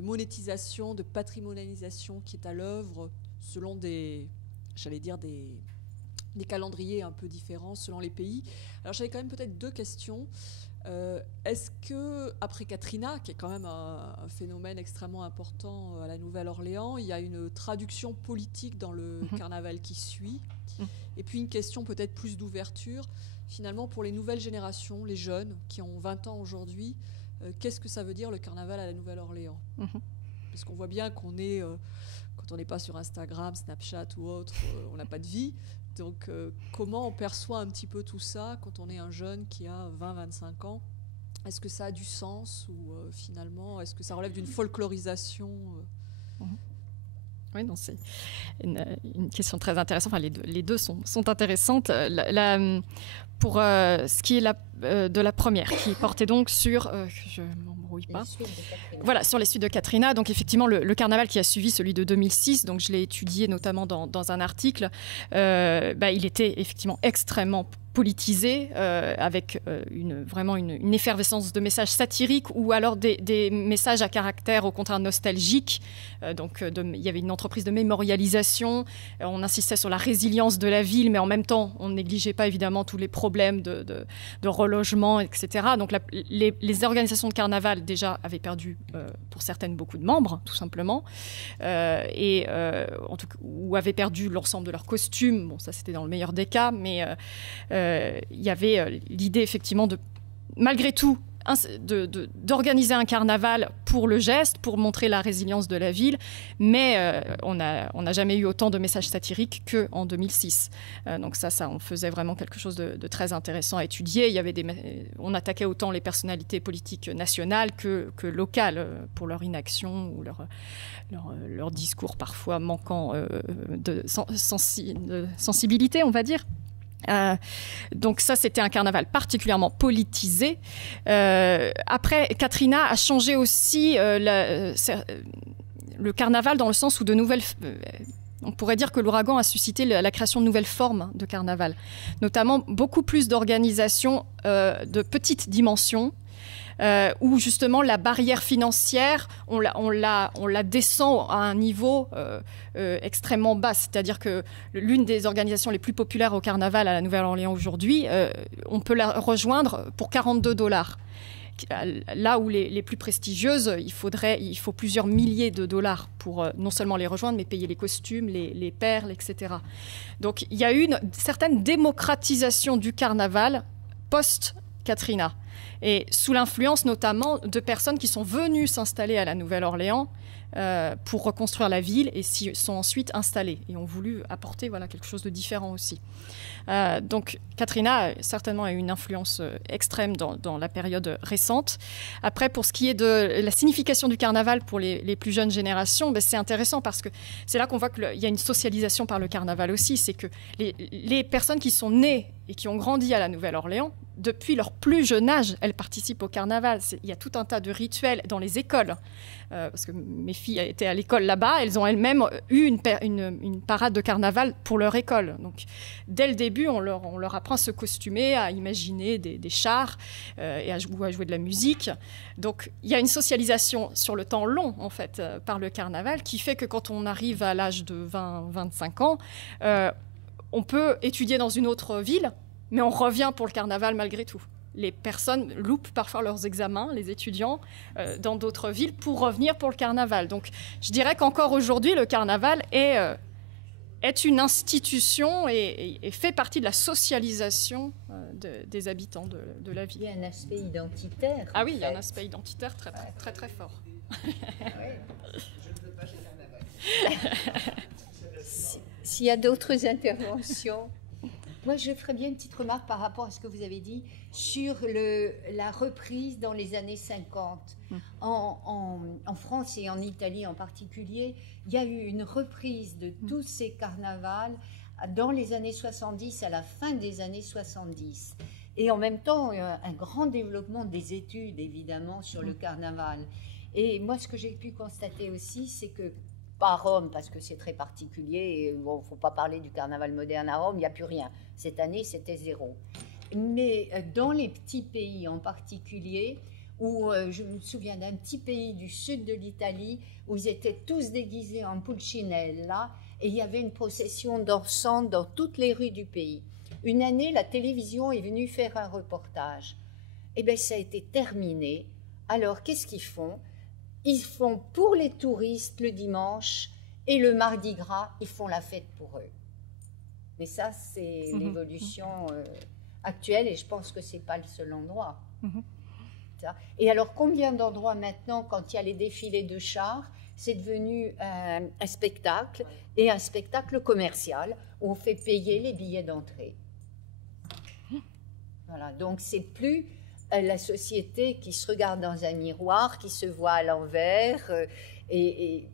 monétisation, de patrimonialisation qui est à l'œuvre selon des calendriers un peu différents selon les pays. Alors j'avais quand même peut-être deux questions. Est-ce que, après Katrina, qui est quand même un phénomène extrêmement important à la Nouvelle-Orléans, il y a une traduction politique dans le carnaval qui suit? Et puis une question peut-être plus d'ouverture, finalement pour les nouvelles générations, les jeunes qui ont 20 ans aujourd'hui, qu'est-ce que ça veut dire le carnaval à la Nouvelle-Orléans? Parce qu'on voit bien qu'on est, quand on n'est pas sur Instagram, Snapchat ou autre, on n'a pas de vie. Donc, comment on perçoit un petit peu tout ça quand on est un jeune qui a 20-25 ans? Est-ce que ça a du sens ou finalement, est-ce que ça relève d'une folklorisation Oui, non, c'est une question très intéressante. Enfin, les deux sont intéressantes. Pour ce qui est de la première, qui portait donc sur... je m'embrouille pas. Voilà, sur les suites de Katrina. Donc effectivement, le carnaval qui a suivi celui de 2006, donc je l'ai étudié notamment dans un article, il était effectivement extrêmement politisé, avec vraiment une effervescence de messages satiriques ou alors des messages à caractère au contraire nostalgique. Il y avait une entreprise de mémorialisation, on insistait sur la résilience de la ville, mais en même temps, on ne négligeait pas évidemment tous les problèmes de relogement, etc. Donc les organisations de carnaval déjà avaient perdu pour certaines beaucoup de membres, tout simplement, ou avaient perdu l'ensemble de leurs costumes. Bon, ça c'était dans le meilleur des cas, mais il y avait l'idée effectivement malgré tout, d'organiser un carnaval pour le geste, pour montrer la résilience de la ville, mais on n'a jamais eu autant de messages satiriques qu'en 2006. Donc ça on faisait vraiment quelque chose de très intéressant à étudier. Il y avait on attaquait autant les personnalités politiques nationales que locales pour leur inaction ou leur discours parfois manquant de sensibilité, on va dire. Donc ça, c'était un carnaval particulièrement politisé. Après, Katrina a changé aussi le carnaval dans le sens où on pourrait dire que l'ouragan a suscité la création de nouvelles formes de carnaval, notamment beaucoup plus d'organisations de petite dimension, où justement la barrière financière, on la descend à un niveau extrêmement bas. C'est-à-dire que l'une des organisations les plus populaires au carnaval à la Nouvelle-Orléans aujourd'hui, on peut la rejoindre pour $42. Là où les plus prestigieuses, il faut plusieurs milliers de dollars pour non seulement les rejoindre, mais payer les costumes, les perles, etc. Donc il y a eu une certaine démocratisation du carnaval post-Katrina. et sous l'influence notamment de personnes qui sont venues s'installer à la Nouvelle-Orléans pour reconstruire la ville et sont ensuite installées et ont voulu apporter quelque chose de différent aussi. Donc Katrina certainement a eu une influence extrême dans la période récente. Après, pour ce qui est de la signification du carnaval pour les plus jeunes générations, c'est intéressant parce que c'est là qu'on voit qu'il y a une socialisation par le carnaval aussi. C'est que les personnes qui sont nées et qui ont grandi à la Nouvelle-Orléans, depuis leur plus jeune âge, elles participent au carnaval. Il y a tout un tas de rituels dans les écoles. Parce que mes filles étaient à l'école là-bas, elles ont elles-mêmes eu une parade de carnaval pour leur école. Donc, dès le début, on leur apprend à se costumer, à imaginer des chars et à jouer de la musique. Donc, il y a une socialisation sur le temps long, en fait, par le carnaval, qui fait que quand on arrive à l'âge de 20-25 ans, on peut étudier dans une autre ville, mais on revient pour le carnaval malgré tout. Les personnes loupent parfois leurs examens, les étudiants, dans d'autres villes pour revenir pour le carnaval. Donc, je dirais qu'encore aujourd'hui, le carnaval est une institution et fait partie de la socialisation des habitants de la ville. Il y a un aspect identitaire. Ah oui, il y a un aspect identitaire très, très, très, très fort. Je ne veux pas chez carnaval. S'il y a d'autres interventions... Moi, je ferais bien une petite remarque par rapport à ce que vous avez dit sur la reprise dans les années 50. En France et en Italie en particulier, il y a eu une reprise de tous ces carnavals dans les années 70, à la fin des années 70. Et en même temps, un grand développement des études, évidemment, sur le carnaval. Et moi, ce que j'ai pu constater aussi, c'est que pas à Rome, parce que c'est très particulier. Il ne faut pas parler du carnaval moderne à Rome, il n'y a plus rien. Cette année, c'était 0. Mais dans les petits pays en particulier, où je me souviens d'un petit pays du sud de l'Italie, où ils étaient tous déguisés en pulcinella, et il y avait une procession dansante dans toutes les rues du pays. Une année, la télévision est venue faire un reportage. Eh bien, ça a été terminé. Alors, qu'est-ce qu'ils font ? Ils font pour les touristes le dimanche et le mardi gras, ils font la fête pour eux. Mais ça, c'est l'évolution actuelle et je pense que ce n'est pas le seul endroit. Et alors, combien d'endroits maintenant, quand il y a les défilés de chars, c'est devenu un spectacle et un spectacle commercial où on fait payer les billets d'entrée. Voilà, donc c'est plus... la société qui se regarde dans un miroir, qui se voit à l'envers et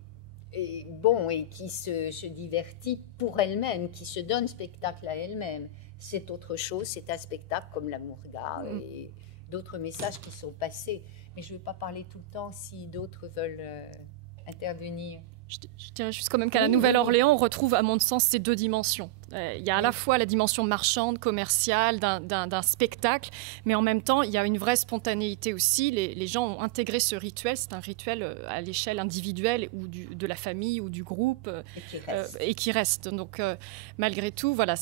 qui se divertit pour elle-même, qui se donne spectacle à elle-même. C'est autre chose, c'est un spectacle comme la Mourga et d'autres messages qui sont passés. Mais je ne veux pas parler tout le temps si d'autres veulent intervenir. Je dirais juste quand même qu'à la Nouvelle-Orléans, on retrouve, à mon sens, ces deux dimensions. Il y a à la fois la dimension marchande, commerciale, d'un spectacle, mais en même temps, il y a une vraie spontanéité aussi. Les gens ont intégré ce rituel. C'est un rituel à l'échelle individuelle ou de la famille ou du groupe et qui reste. Donc, malgré tout, voilà,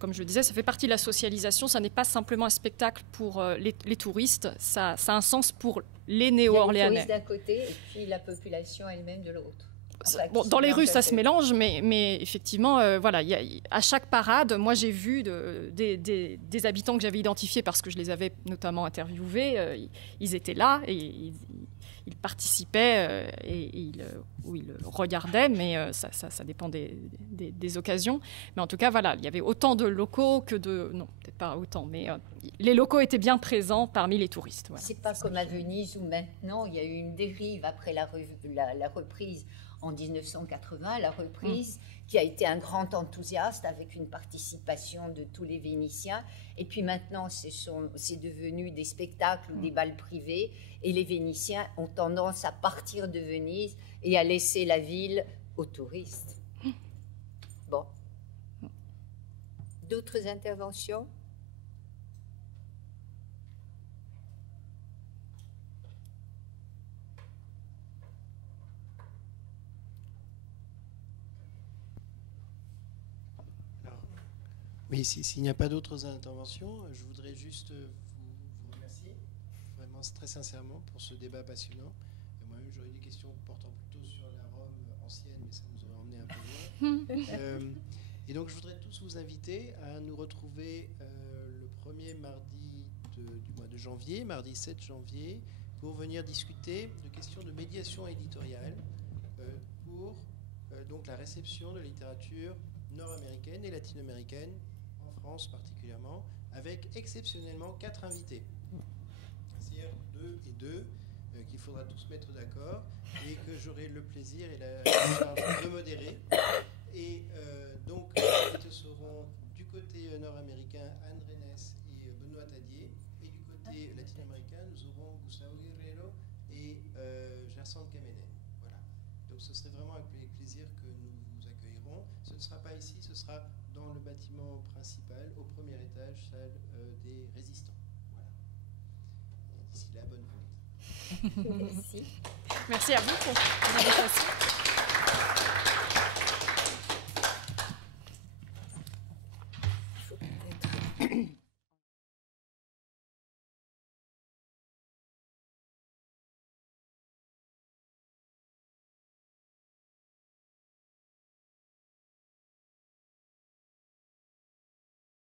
comme je le disais, ça fait partie de la socialisation. Ça n'est pas simplement un spectacle pour les touristes. Ça a un sens pour les néo-orléanais. Les touristes d'un côté et puis la population elle-même de l'autre. Bon, dans les rues, ça se mélange, mais effectivement, voilà, à chaque parade, moi j'ai vu des habitants que j'avais identifiés parce que je les avais notamment interviewés. Ils étaient là et ils participaient et ils regardaient, mais ça dépend des occasions. Mais en tout cas, voilà, il y avait autant de locaux que de... Non, peut-être pas autant, mais les locaux étaient bien présents parmi les touristes. Voilà. C'est pas comme à Venise où maintenant il y a eu une dérive après la reprise en 1980, la reprise qui a été un grand enthousiaste avec une participation de tous les Vénitiens. Et puis maintenant, c'est devenu des spectacles ou des bals privés. Et les Vénitiens ont tendance à partir de Venise et à laisser la ville aux touristes. Bon. D'autres interventions ? Oui, s'il n'y a pas d'autres interventions, je voudrais juste vous remercier, vraiment très sincèrement, pour ce débat passionnant. Moi-même, j'aurais des questions portant plutôt sur la Rome ancienne, mais ça nous aurait emmené un peu loin. Et donc, je voudrais tous vous inviter à nous retrouver le premier mardi du mois de janvier, mardi 7 janvier, pour venir discuter de questions de médiation éditoriale pour donc la réception de littérature nord-américaine et latino-américaine, en France particulièrement, avec exceptionnellement 4 invités. C'est-à-dire 2 et 2, qu'il faudra tous mettre d'accord et que j'aurai le plaisir et la charge de modérer. Et donc, les invités seront du côté nord-américain Anne Rennes et Benoît Tadier, et du côté latino-américain, nous aurons Gustavo Guerrero et Gerson Kamenen. Voilà. Donc, ce serait vraiment avec plaisir que nous vous accueillerons. Ce ne sera pas ici, ce sera dans le bâtiment principal, au premier étage, salle des résistants. Voilà. Et d'ici là, bonne journée. Merci. Merci à vous pour l'invitation.